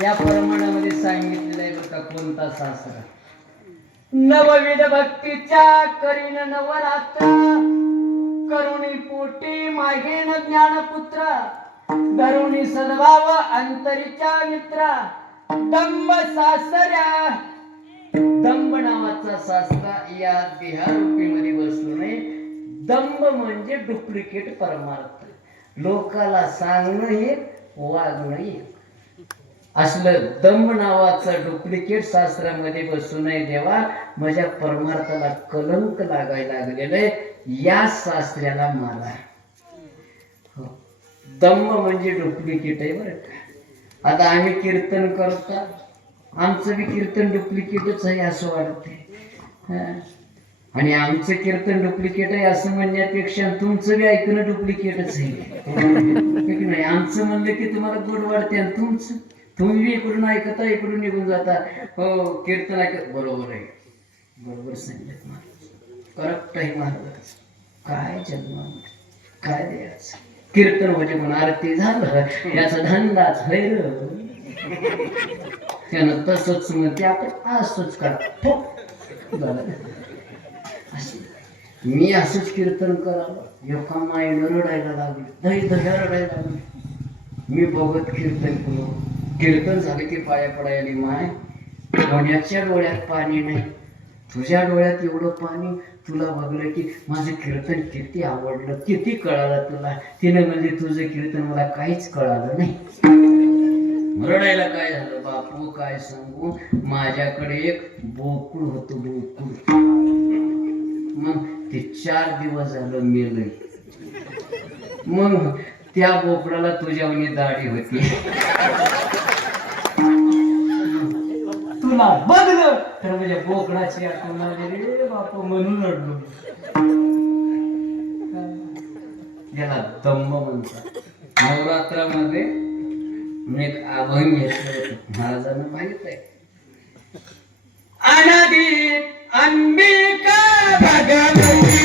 या प्रमाणामध्ये सांगितलेलं आहे बरं का कोणता सासरा. नवविध भक्तीच्या करीन नवरात्र, करुणी पोटी मागेन ज्ञानपुत्र, धरुणी सद्भाव अंतरीच्या मित्रा. दंब सासऱ्या, दंब नावाचा सासरा या देहारूपी मध्ये बसू नये. दंब म्हणजे डुप्लिकेट परमार्थ, लोकाला सांगणं हे वागणं हे. असलं दंब नावाचं डुप्लिकेट शास्त्रामध्ये बसू नये. देवा माझ्या परमार्थाला कलंक लागायला लागलेलं आहे, या शास्त्राला मला. हो, दंब म्हणजे डुप्लिकेट आहे बरं का. आता आम्ही कीर्तन करता, आमचं बी कीर्तन डुप्लिकेटच आहे असं वाटते. आणि आमचं कीर्तन डुप्लिकेट आहे असं म्हणण्यापेक्षा तुमचं बी ऐकणं डुप्लिकेटच आहे नाही. आमचं म्हणलं की तुम्हाला गोड वाटते आणि तुमचं तुम्ही इकडून ऐकता इकडून निघून जाता. हो, कीर्तन ऐकत बरोबर आहे, बरोबर सांगितलं महाराज, करेक्ट आहे महाराज. काय जन्म काय द्यायचं कीर्तन म्हणजे पण आरती झालं याचा धंदाच हैर. त्यानं तसंच म्हणते आपण असंच करा. मी असंच कीर्तन करावं, एका माईनं रडायला लागली, दही दह्या रडायला लागली. मी बघत कीर्तन करू. कीर्तन झालं की पाया पडायला, माय कोणाच्या डोळ्यात पाणी नाही, तुझ्या डोळ्यात एवढं पाणी. तुला बघलं की माझं कीर्तन किती आवडलं, किती कळालं तुला. तिने म्हणजे तुझं कीर्तन मला काहीच कळालं नाही. रडायला काय झालं बापू काय सांगू, माझ्याकडे एक बोकुड होतं, बोकुड. मग ते 4 दिवस झालं मेलंय. मग त्या बोकडाला तुझ्यावनी दाढी होती. तुला बघलं तर म्हणजे बोकडाची आठवण आली रे बापू, म्हणून रडलो. याला दंभ म्हणतात. नवरात्रामध्ये मी एक अभंग घेतलं होतं महाराजांना माहित आहे. अनादी अंबिका भगवती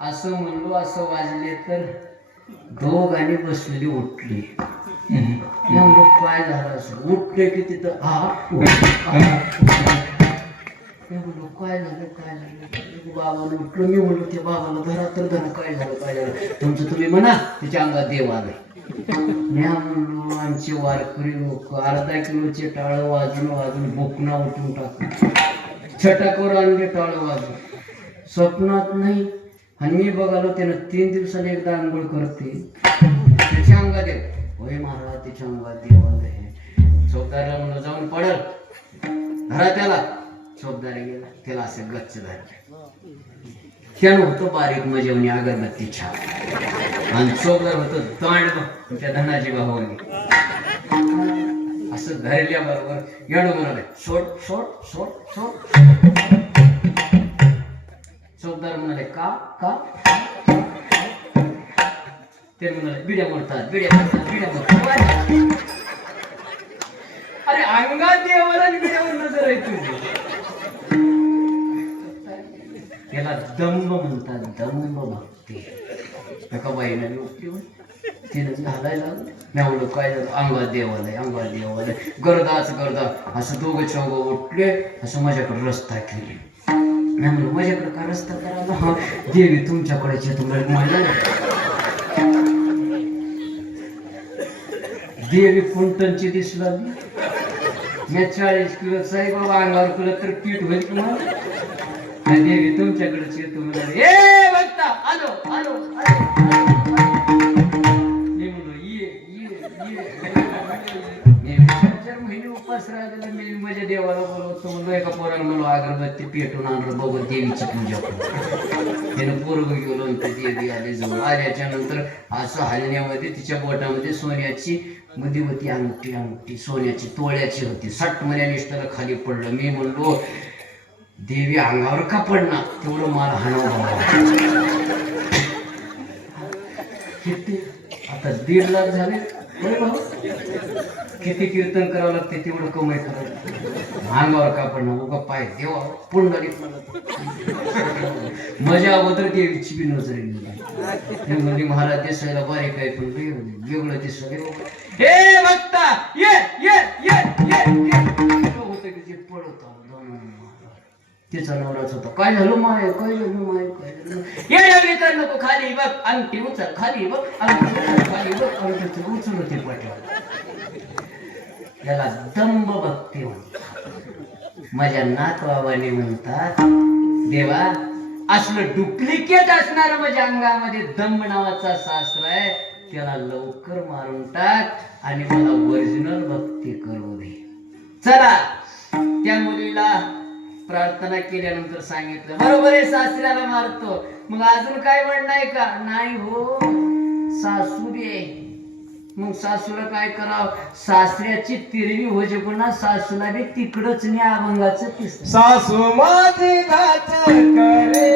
असं म्हणलो असं वाजले तर दोघांनी बसलेली उठली. म्हणलो काय झालं असं उठले की तिथं म्हणलो काय झालं बाबाला उठलो. मी म्हणलो ते बाबाला धरा तर धरा काय झालं तुमचं तुम्ही म्हणा तिच्या अंगात देव आलाय. मी म्हणलो आमचे वारकरी लोक अर्धा किलोचे टाळं वाजून भोकणा उठून टाकून छटाकवर आणले टाळं वाजून स्वप्नात नाही. आणि मी बघालो त्यानं 3 दिवसांनी एकदा आंघोळ करते त्याच्या अंगात देव. होय महाराज त्याच्या अंगात देव आलंय. चौकदारला म्हणलं जाऊन पडल धरा त्याला. चौकदार गेला त्याला असं गच्च धरलं. त्यानं होतं बारीक मजेवणी अगरबत्ती छाप आणि चौकदार होतं दांड तुमच्या धनाची भावानी असं धरल्याबरोबर येणं म्हणाले सोड सोड सोड सोड. चौकदार म्हणाले का का ते म्हणाले बिड्या मोडतात बिड्या मोडतात बिड्या मोडतात. अरे अंगात देवाला बिड्यावर नजर आहे तुझी. त्याला दंभ म्हणतात दंभ भक्ती. एका बाईने उठली तिने घालायला मी काय झालं अंगात देवाला अंगात देवाला गरदा असं दोघं चौघं उठले असं माझ्याकडे रस्ता केली. मी म्हणलं माझ्याकडे का रस्ता करायला देवी तुमच्याकडे तुम्हाला देवी कुंटनची दिसू लागली. मी 40 किलो साईबाबा अंगावर केलं तर पीठ होईल की मग देवी तुमच्याकडेच येतो म्हणाले. ए बघता आलो आलो मी म्हणलो ये मी 4 महिने उपास राहिलेला. मी माझ्या देवाला बोलवतो म्हणलो एका पोरानं म्हणलो अगरबत्ती पेटून आणलं बघू देवीची पूजा करू. त्यानं पोरग गेलो आणि देवी आले जवळ. आल्याच्या नंतर असं हलण्यामध्ये तिच्या बोटामध्ये सोन्याची मध्यवती अंगठी सोन्याची तोळ्याची होती. सट मन्या निष्ठाला खाली पडलं. मी म्हणलो देवी अंगावर का पडणार तेवढं मला हाणव. किती आता 1.5 लाख झाले. किती कीर्तन करावं लागते तेवढं कमाई करावं. अंगावर का पडणार उगा पाय देवा पुंडली मजा अगोदर देवीची बी नजर गेली. म्हणजे महाराज दिसायला बारीक आहे पण वेगळं दिसलं. हे बघता ये ये ये ये होतं की जे पडत तिचा नवराच होता. काय झालं माय काय झालं माय काय झालं येणार तर नको खाली बघ अंगठी उचल खाली बघ अंगठी खाली बघ अंगठी उचल होते पटवा. याला दंभ भक्ती म्हणतात. माझ्या नातवाने म्हणतात देवा असलं डुप्लिकेट असणार माझ्या अंगामध्ये दंभ नावाचा शास्त्र आहे त्याला लवकर मारून टाक आणि मला ओरिजिनल भक्ती करू दे. चला त्या मुलीला प्रार्थना केल्यानंतर सांगितलं बरोबर आहे सासऱ्याला मारतो मग अजून काय म्हणणं आहे का नाही हो सासू दे मग सासूला काय करावं सासऱ्याची तिरवी हो जे पुन्हा सासूला बी तिकडच न्या अभंगाचं तिसरं सासू माझी नाच करे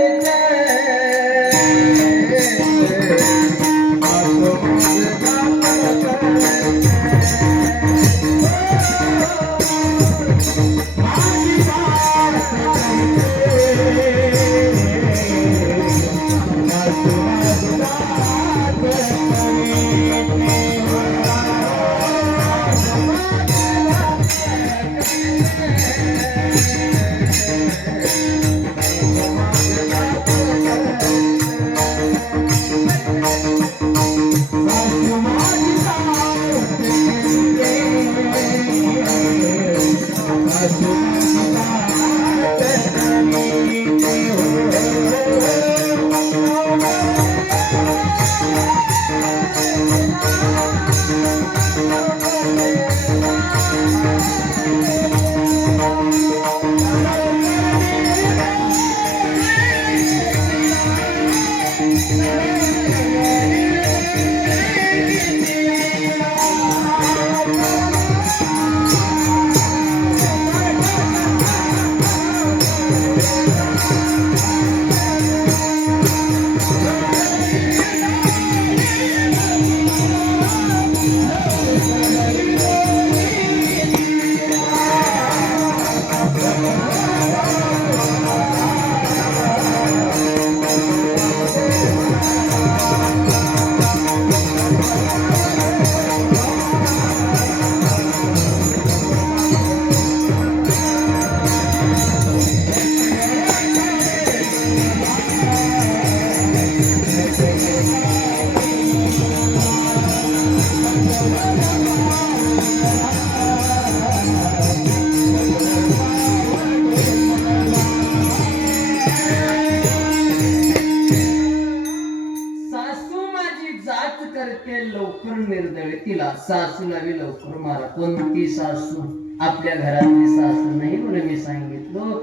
लवकर निर्दळ तिला सासूला बी लवकर मारा कोणती सासू आपल्या घरातली सासू नाही म्हणून मी सांगितलं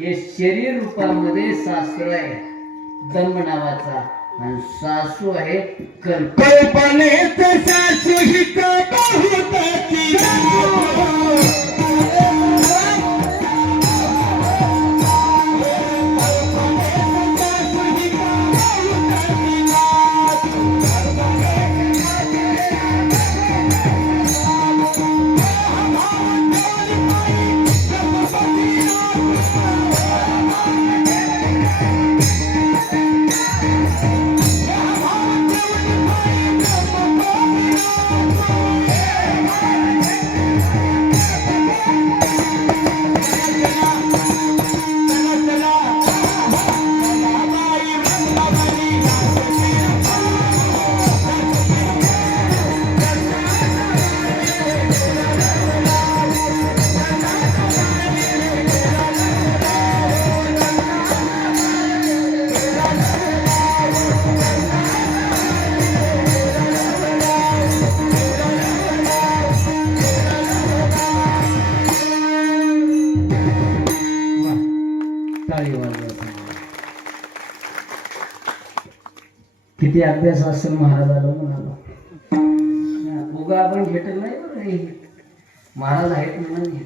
हे शरीर रूपामध्ये सासू आहे दम नावाचा आणि सासू आहे कल्पनेत सासू ही बहुताची किती अभ्यास असेल महाराजाला म्हणाला उगा आपण घेतलं नाही बरं हे. महाराज आहेत म्हणून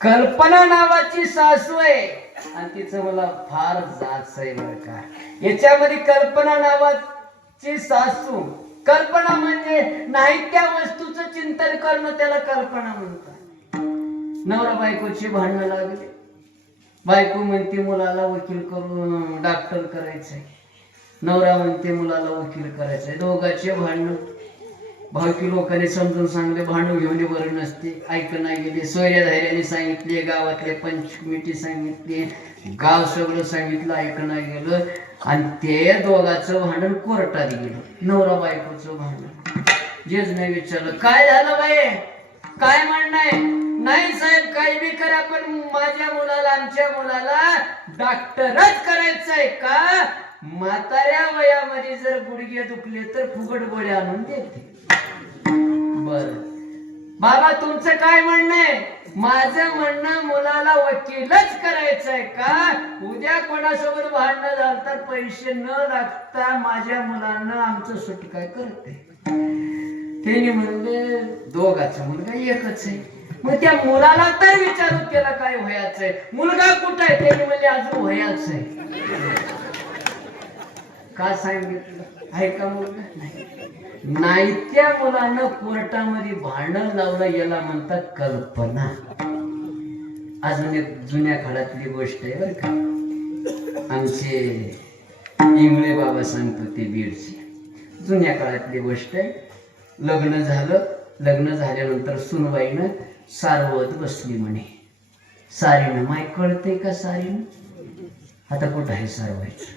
कल्पना नावाची सासू आहे आणि तिचं मला फार जाच आहे बरं का याच्यामध्ये कल्पना नावाची सासू कल्पना म्हणजे नाही त्या वस्तूचं चिंतन करणं त्याला कल्पना म्हणतात नवरा बायकोची भांडणं लागली बायको म्हणते मुलाला वकील करून डॉक्टर करायचंय नवरा म्हणते मुलाला वकील करायचंय दोघांचे भांडण भावकी लोकांनी समजून सांगले भांडण घेऊन बरं नसते ऐक नाही गेले सोयऱ्या धैर्याने सांगितले गावातले पंचमिटी सांगितली गाव सगळं सांगितलं ऐक नाही गेलं आणि ते दोघांचं भांडण कोर्टात गेलं नवरा बायकोचं भांडण जेच नाही विचारलं काय झालं बाई काय म्हणणं आहे नाही साहेब काही बी करा पण माझ्या मुलाला आमच्या मुलाला डॉक्टरच करायचंय का म्हाताऱ्या वयामध्ये जर गुडघे दुखले तर फुकट गोळ्या आणून देते बर बाबा तुमचं काय म्हणणं आहे? माझं म्हणणं मुलाला वकीलच करायचंय का? उद्या कोणासोबत भांडणं झालं तर पैसे न लागता माझ्या मुलांना आमचं सुटकाय करते. त्यांनी म्हणले दोघाचा मुलगा एकच आहे. मग त्या मुलाला तर विचारू त्याला काय व्हायचंय, मुलगा कुठं आहे? त्यांनी म्हणले अजून व्हायच आहे. का सांगितलं? आहे का मुलगा? नाही. त्या मुलानं कोर्टामध्ये भांडण लावलं, याला म्हणतात कल्पना. अजून एक जुन्या काळातली गोष्ट आहे बरं का. आमचे इंगळे बाबा सांगतो ते बीडचे. जुन्या काळातली गोष्ट आहे. लग्न झालं. लग्न झाल्यानंतर सुनबाईनं सारवत बसली म्हणे. सारीनं माय कळते का सारीनं? आता कुठं आहे सारवायचं?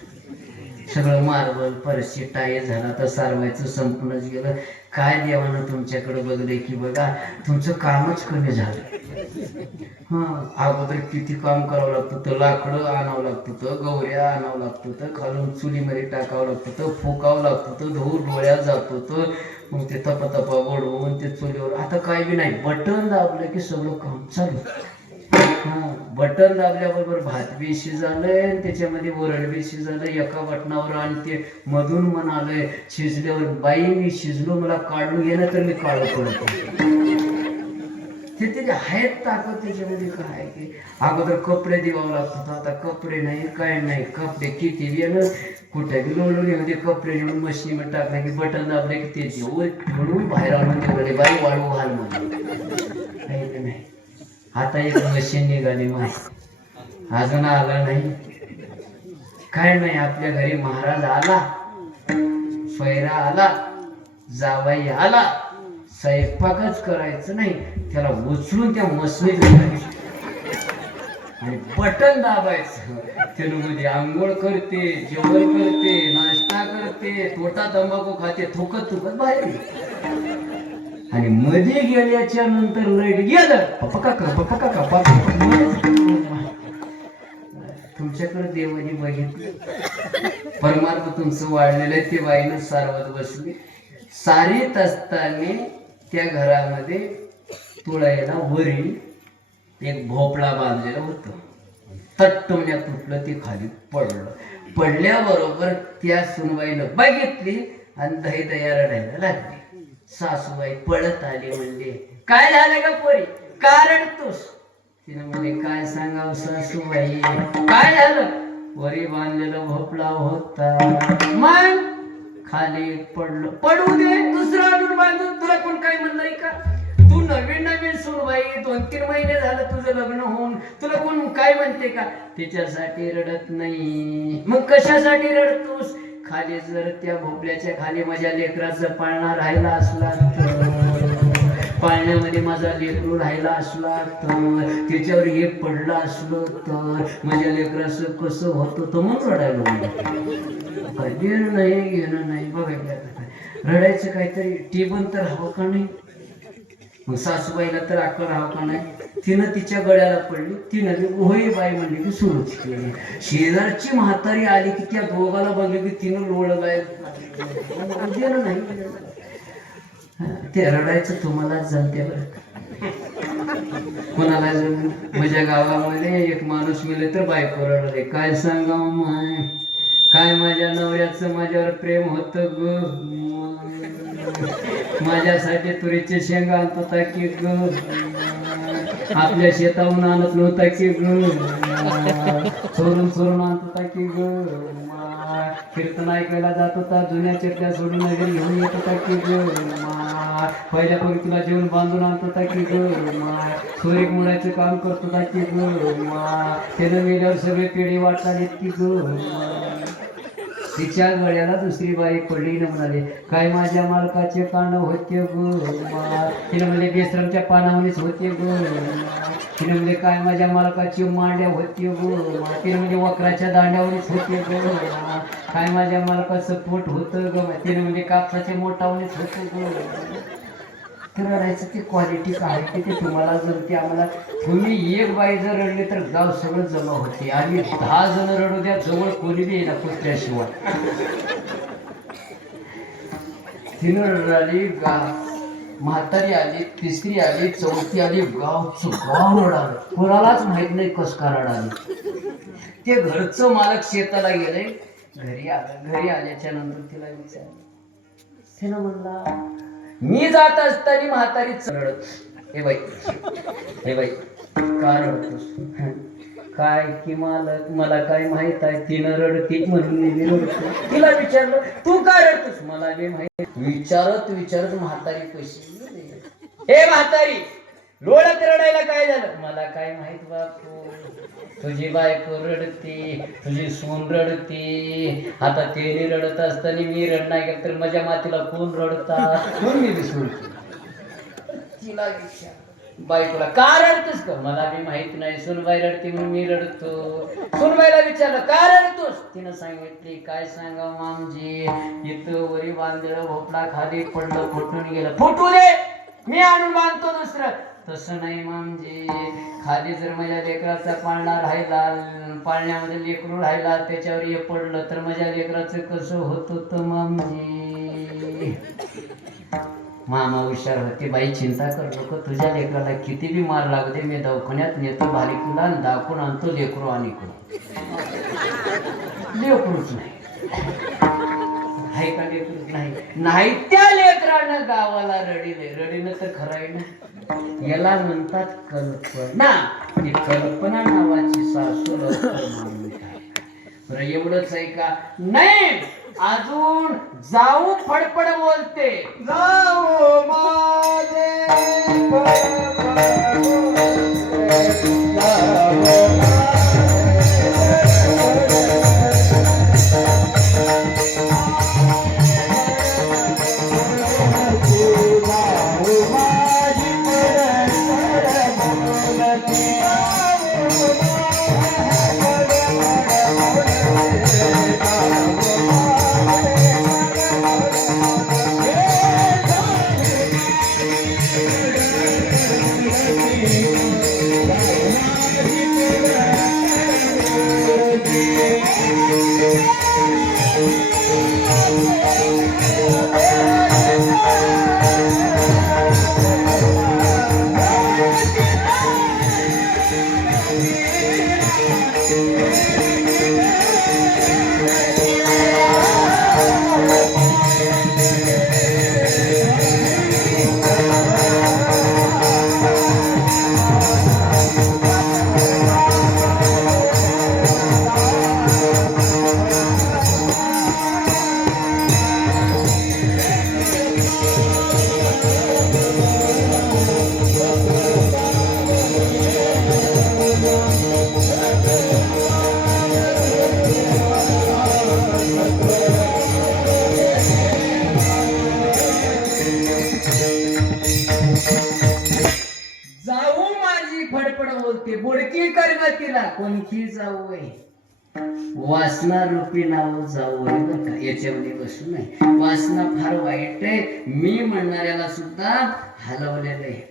सगळं मार्बल फरशी टायर झाला तर सारवायचं संपूर्णच गेलं. काय देवानं तुमच्याकडे बघले की बघा तुमचं कामच कमी झालं. अगोदर किती काम करावं लागतं, तर लाकडं आणावं लागतं, तर गवऱ्या आणावं लागतं, तर खालून चुलीमध्ये टाकावं लागतं, तर फुकावं लागतं, तर धूर डोळ्यात जातो, तर मग ते तपा बडवून ते चुलीवर. आता काय बी नाही, बटन दाबलं की सगळं काम चालू. बटन दाबल्याबरोबर भात बी शिजालंय, त्याच्यामध्ये वरण बी शिजालंय एका बटनावर, आणि ते मधून म्हणालंय शिजल्यावर बाई मी शिजलो, मला काढून गेलं तर मी काढू पडतो. ते त्याचे आहेत ताकद त्याच्यामध्ये. काय की अगोदर कपडे दिवावं लागतात, आता कपडे नाही काय नाही. कपडे किती गेलं कुठे बी लोणमध्ये कपडे नेऊन मशीनमध्ये टाकले की बटन दाबले की ते जेवण ठेवून बाहेर आणून ठेवले बाई वाळू घाल मध्ये. नाही आता एक मशीन निघाली माय, अजून आलं नाही. काय नाही, आपल्या घरी महाराज आला, स्वैरा आला, जावाई आला, स्वयंपाकच करायचं नाही, त्याला उचलून त्या मशीनीत आणि बटन दाबायचं. त्यामध्ये आंघोळ करते, जेवण करते, नाश्ता करते, तोटा तंबाखू खाते, थुकत बाहेर. आणि मध्ये गेल्याच्या नंतर लाईट गेलं तुमच्याकडे देवानी बघितलं, परमात्मा तुमचं वाढलेलं आहे. ते बाईनं सारवत बसली. सारीत असताना त्या घरामध्ये तुळायला वरी एक भोपळा बांधलेला होतं. तट्टुमल्या तुटलं, ते खाली पडलं. पडल्याबरोबर त्या सुनबाईनं बघितली आणि दया रडायला लागली. सासूबाई पळत आली, म्हणले काय झालं का पोरी, का रडतोस? तिने म्हणे काय सांगावं सासूबाई, काय झालं? वरी बांधलेला भोपळा होता, मग खाली पडलं. पडू दे, दुसरं आणून बांधून, तुला कोण काय म्हणलंय का? तू नवीन नवीन सुनबाई, 2-3 महिने झालं तुझं लग्न होऊन, तुला कोण काय म्हणते का? तिच्यासाठी रडत नाही. मग कशासाठी रडतोस? खाली जर त्या भोपळ्याच्या खाली माझ्या लेकराचं पाळणा राहिला असला तर, पाळण्यामध्ये माझा लेकरू राहिला असला तर, त्याच्यावर हे पडलं असलं तर माझ्या लेकराचं कसं होतं तर म्हणून रडायला. घेणं नाही घेणं नाही बघायला, रडायचं काहीतरी टेबल तर हवं का नाही? मग सासूबाईला तर अक्कल हवं का नाही? तिनं तिच्या गळ्याला पडली, तिनं होई बाई म्हणली की सुरूच केली. शेजारची म्हातारी आली की त्या दोघाला बघली की तिनं लोळलाय. गेलं नाही, ते रडायचं तुम्हाला जमते बरं, कोणाला जम. माझ्या गावामध्ये एक माणूस मिळले तर बायको रडले. काय सांगावं माय, काय माझ्या नवऱ्याचं माझ्यावर प्रेम होतं ग, माझ्यासाठी तुरीचे शेंगा आणत होता की ग, आपल्या शेताहून आणत नव्हता की ग, चोरून चोरून आणत होता की ग, कीर्तन ऐकायला जात होता, जुन्या चटल्या सोडून घरी घेऊन येत होता की ग, पहिल्या पंक्तीला जेवण बांधून आणत होता की ग, सोरीक मुळाचं काम करत होता की ग, त्यानं मेल्यावर सगळे पेढे वाटतात की ग. तिच्या गळ्याला दुसरी बाई पडली न म्हणाले काय माझ्या मालकाचे कान होते ग. तिने म्हणले बेसरमच्या पानावणीच होते ग. तिने म्हणले काय माझ्या मालकाची मांड्या होते ग. तिने म्हणजे वक्राच्या दांड्यावरच होते ग. काय माझ्या मालकाचं पोट होतं ग. तिने म्हणजे कापसाच्या मोठावणीच होते ग. तर रडायचं ते क्वालिटी काय ते तुम्हाला जमते आम्हाला. तुम्ही एक बाई जर रडली तर गाव सगळं जमा होते. आम्ही 10 जण रडू द्या जवळ कोणी बी येणार कुत्र्याशिवाय. तिनं रडाली म्हातारी आली, तिसरी आली, चौथी आली, गावचं गाव रडालं. कोणालाच माहित नाही कस का रडाली. ते घरचं मालक शेताला गेले. घरी आल्याच्या नंतर तिला विचारलं. तिनं म्हणला, मी जात असताना म्हातारी रडत. हे बाई का रडतोस? काय की मालक, मला काय माहित आहे, तिनं रडती म्हणून मी रडतो. तिला विचारलं, तू का रडतोस? मला बी माहित. विचारत म्हातारी पैसे. हे म्हातारी, लोळत रडायला काय झालं? मला काय माहित बापू, तुझी बायको रडते, तुझी सून रडते. आता तेने रडत असताना मी रडणार गेलं तर माझ्या मातीला कोण रडतात म्हणून मी विसरू. तिला विचार, बायकोला का रडतोस? का मला बी माहित नाही, सुनबाई रडते म्हणून मी रडतो. सुनबाईला विचारलं, का रडतोस? तिनं सांगितली, काय सांगावं मामजी, इथं वरी बांधलेलं भोपळा खाली पडलं, फुटून गेलं. फुटू दे, मी आणून बांधतो दुसरं. तसं नाही मामजी, खाली जर माझ्या लेकराचा पाळणा राहिला, पाळण्यामध्ये लेकरू राहिला, त्याच्यावर हे पडलं तर माझ्या लेकराचं कसं होत होतं मामजी. मामा हुशार होते. बाई चिंता कर नको, तुझ्या लेकराला किती बी मार लागते, मी दवाखान्यात नेतो बारीकीला, दाखवून आणतो लेकरू. आणि लेकरूच नाही, आहे का लेकरूच नाही. त्या लेकरानं गावाला रडीनं तर खराय ना. याला म्हणतात कल्पना. ही कल्पना नावाची सासू बरं एवढंच आहे का? नाही, अजून जाऊ फडफड बोलते. जाऊ माझे तिला कोणती जाऊ आहे, वासना रूपी नाव जाऊ आहे बरं का. याच्यामध्ये बसू नाही. वासना फार वाईट आहे, मी म्हणणाऱ्याला सुद्धा हलवलेलं आहे.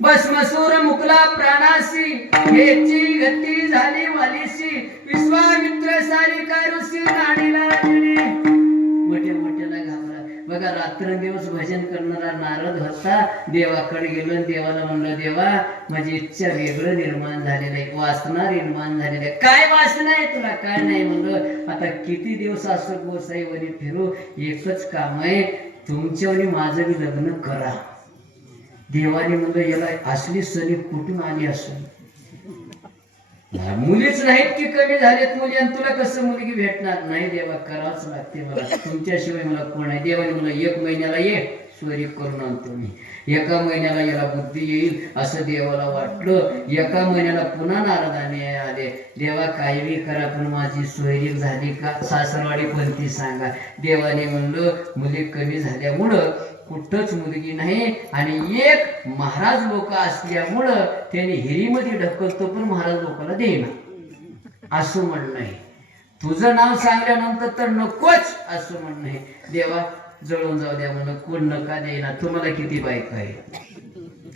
भस्मसूर मुकला प्राणासी, हेची गती झाली वालीसी. विश्वामित्र सारिका ऋषी नाडीला मोठ्याला घाबरा. बघा रात्रंदिवस भजन करणारा नारद होता. देवाकडे गेलो आणि देवाला म्हणलं, देवा माझी इच्छा वेगळं निर्माण झालेलं आहे, वासना निर्माण झालेलं आहे. काय वासना आहे तुला? काय नाही म्हणलं, आता किती दिवस असं गोसाईवरी फिरू, एकच काम आहे, तुमच्यावरी माझं बी लग्न करा. देवाने म्हणलं, याला असली सरी कुठून आली असेल? मुलीच नाहीत की कमी झालेत मुली, आणि तुला कसं मुलगी भेटणार? नाही देवा, करावंच लागते मला, तुमच्याशिवाय मला कोण आहे. देवाने म्हणलं, 1 महिन्याला ये, स्वरी करून आणतो मी. 1 महिन्याला याला बुद्धी येईल असं देवाला वाटलं. 1 महिन्याला पुन्हा नारदाने आले. देवा काही बी करा, पण माझी सोयरीक झाली का? सासरवाडी कोणती सांगा. देवाने म्हणलं, मुली कमी झाल्यामुळं कुठंच मुलगी नाही, आणि एक महाराज लोक असल्यामुळं त्याने हिरीमध्ये ढकलतो, पण महाराज लोकांना देईना असं म्हणणं आहे. तुझं नाव सांगल्यानंतर तर नकोच असं म्हणणं आहे. देवा जळून जाऊ द्या म्हणून, कोण नका देईना. तुम्हाला किती बायका आहे?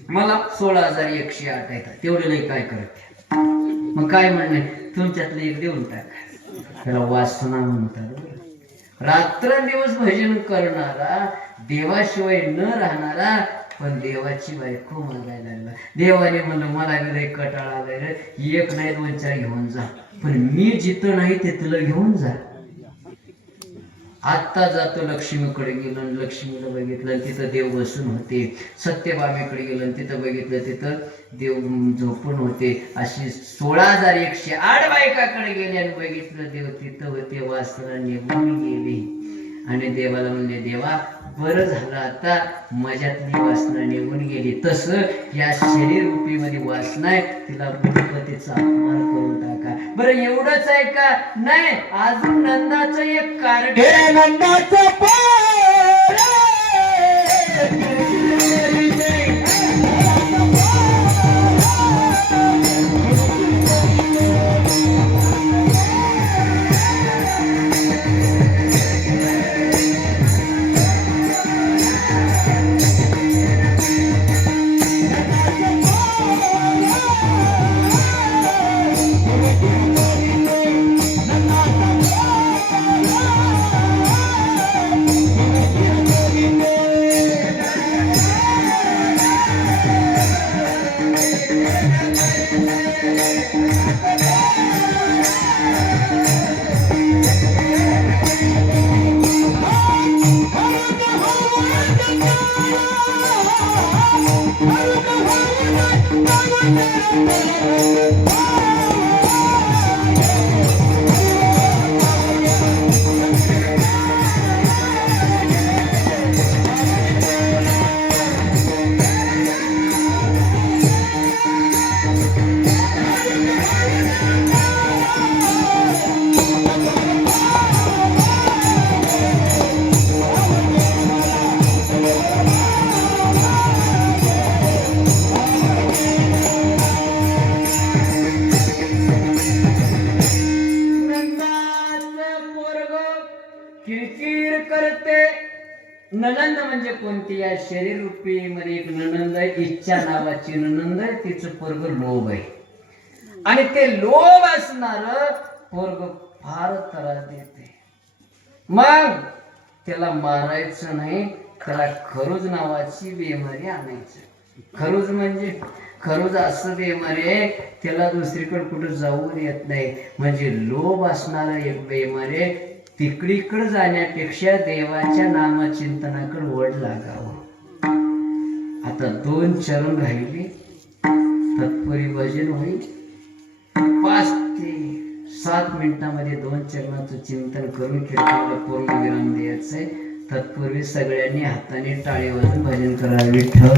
मला 16,108 आहेत. तेवढे लई काय करत? मग काय म्हणणं आहे? तुमच्यातलं एक देऊन टाका. त्याला वासना म्हणतात. रात्रंदिवस भजन करणारा, देवाशिवाय न राहणारा, पण देवाची बायको मागायला लागला. देवाने म्हणलं मला बी लय कटाळा आलाय रे, एक नाही 2-4 घेऊन जा, पण मी जिथं नाही तिथलं घेऊन जा. आत्ता जातो लक्ष्मीकडे गेलो आणि लक्ष्मीला बघितलं आणि तिथं देव बसून होते. सत्यभामेकडे गेलो आणि तिथं बघितलं तिथं देव झोपून होते. अशी 16,108 बायकाकडे गेले आणि बघितलं देव तिथं होते. वासना निघून गेली आणि देवाला म्हणले, देवा बरं झालं आता माझ्यातली वासना निघून गेली. तसं या शरीर रूपीमध्ये वासना आहे, तिला बुद्धपतीचा अपमान करून टाका. बरं एवढंच आहे का? नाही, अजून नंदाचं एक कारण. हे नंदाचं पोर किरकिर करते. ननंद म्हणजे कोणती? या शरीर रूपी मध्ये एक ननंद आहे, इच्छा नावाची ननंद आहे. तिचं पोरग लोभ आहे आणि ते लोभ असणार पोरग फार त्रास देते. मग त्याला मारायचं नाही, त्याला खरूज नावाची बेमारी आणायची. खरूज म्हणजे खरूज असं बेमारी आहे, त्याला दुसरीकडे कुठं जाऊ देत नाही. म्हणजे लोभ असणारा एक बेमारी आहे. तिकडीकडे जाण्यापेक्षा देवाच्या नामचिंतनाकडे वळ लागावं. आता 2 चरण राहिले, तत्परी भजन होईल. 5 ते 7 मिनिटांमध्ये 2 चरणाचं चिंतन करून कीर्तनाला पूर्ण विराम द्यायचंय. तत्पूर्वी सगळ्यांनी हाताने टाळी वाजून भजन करा. विठ्ठल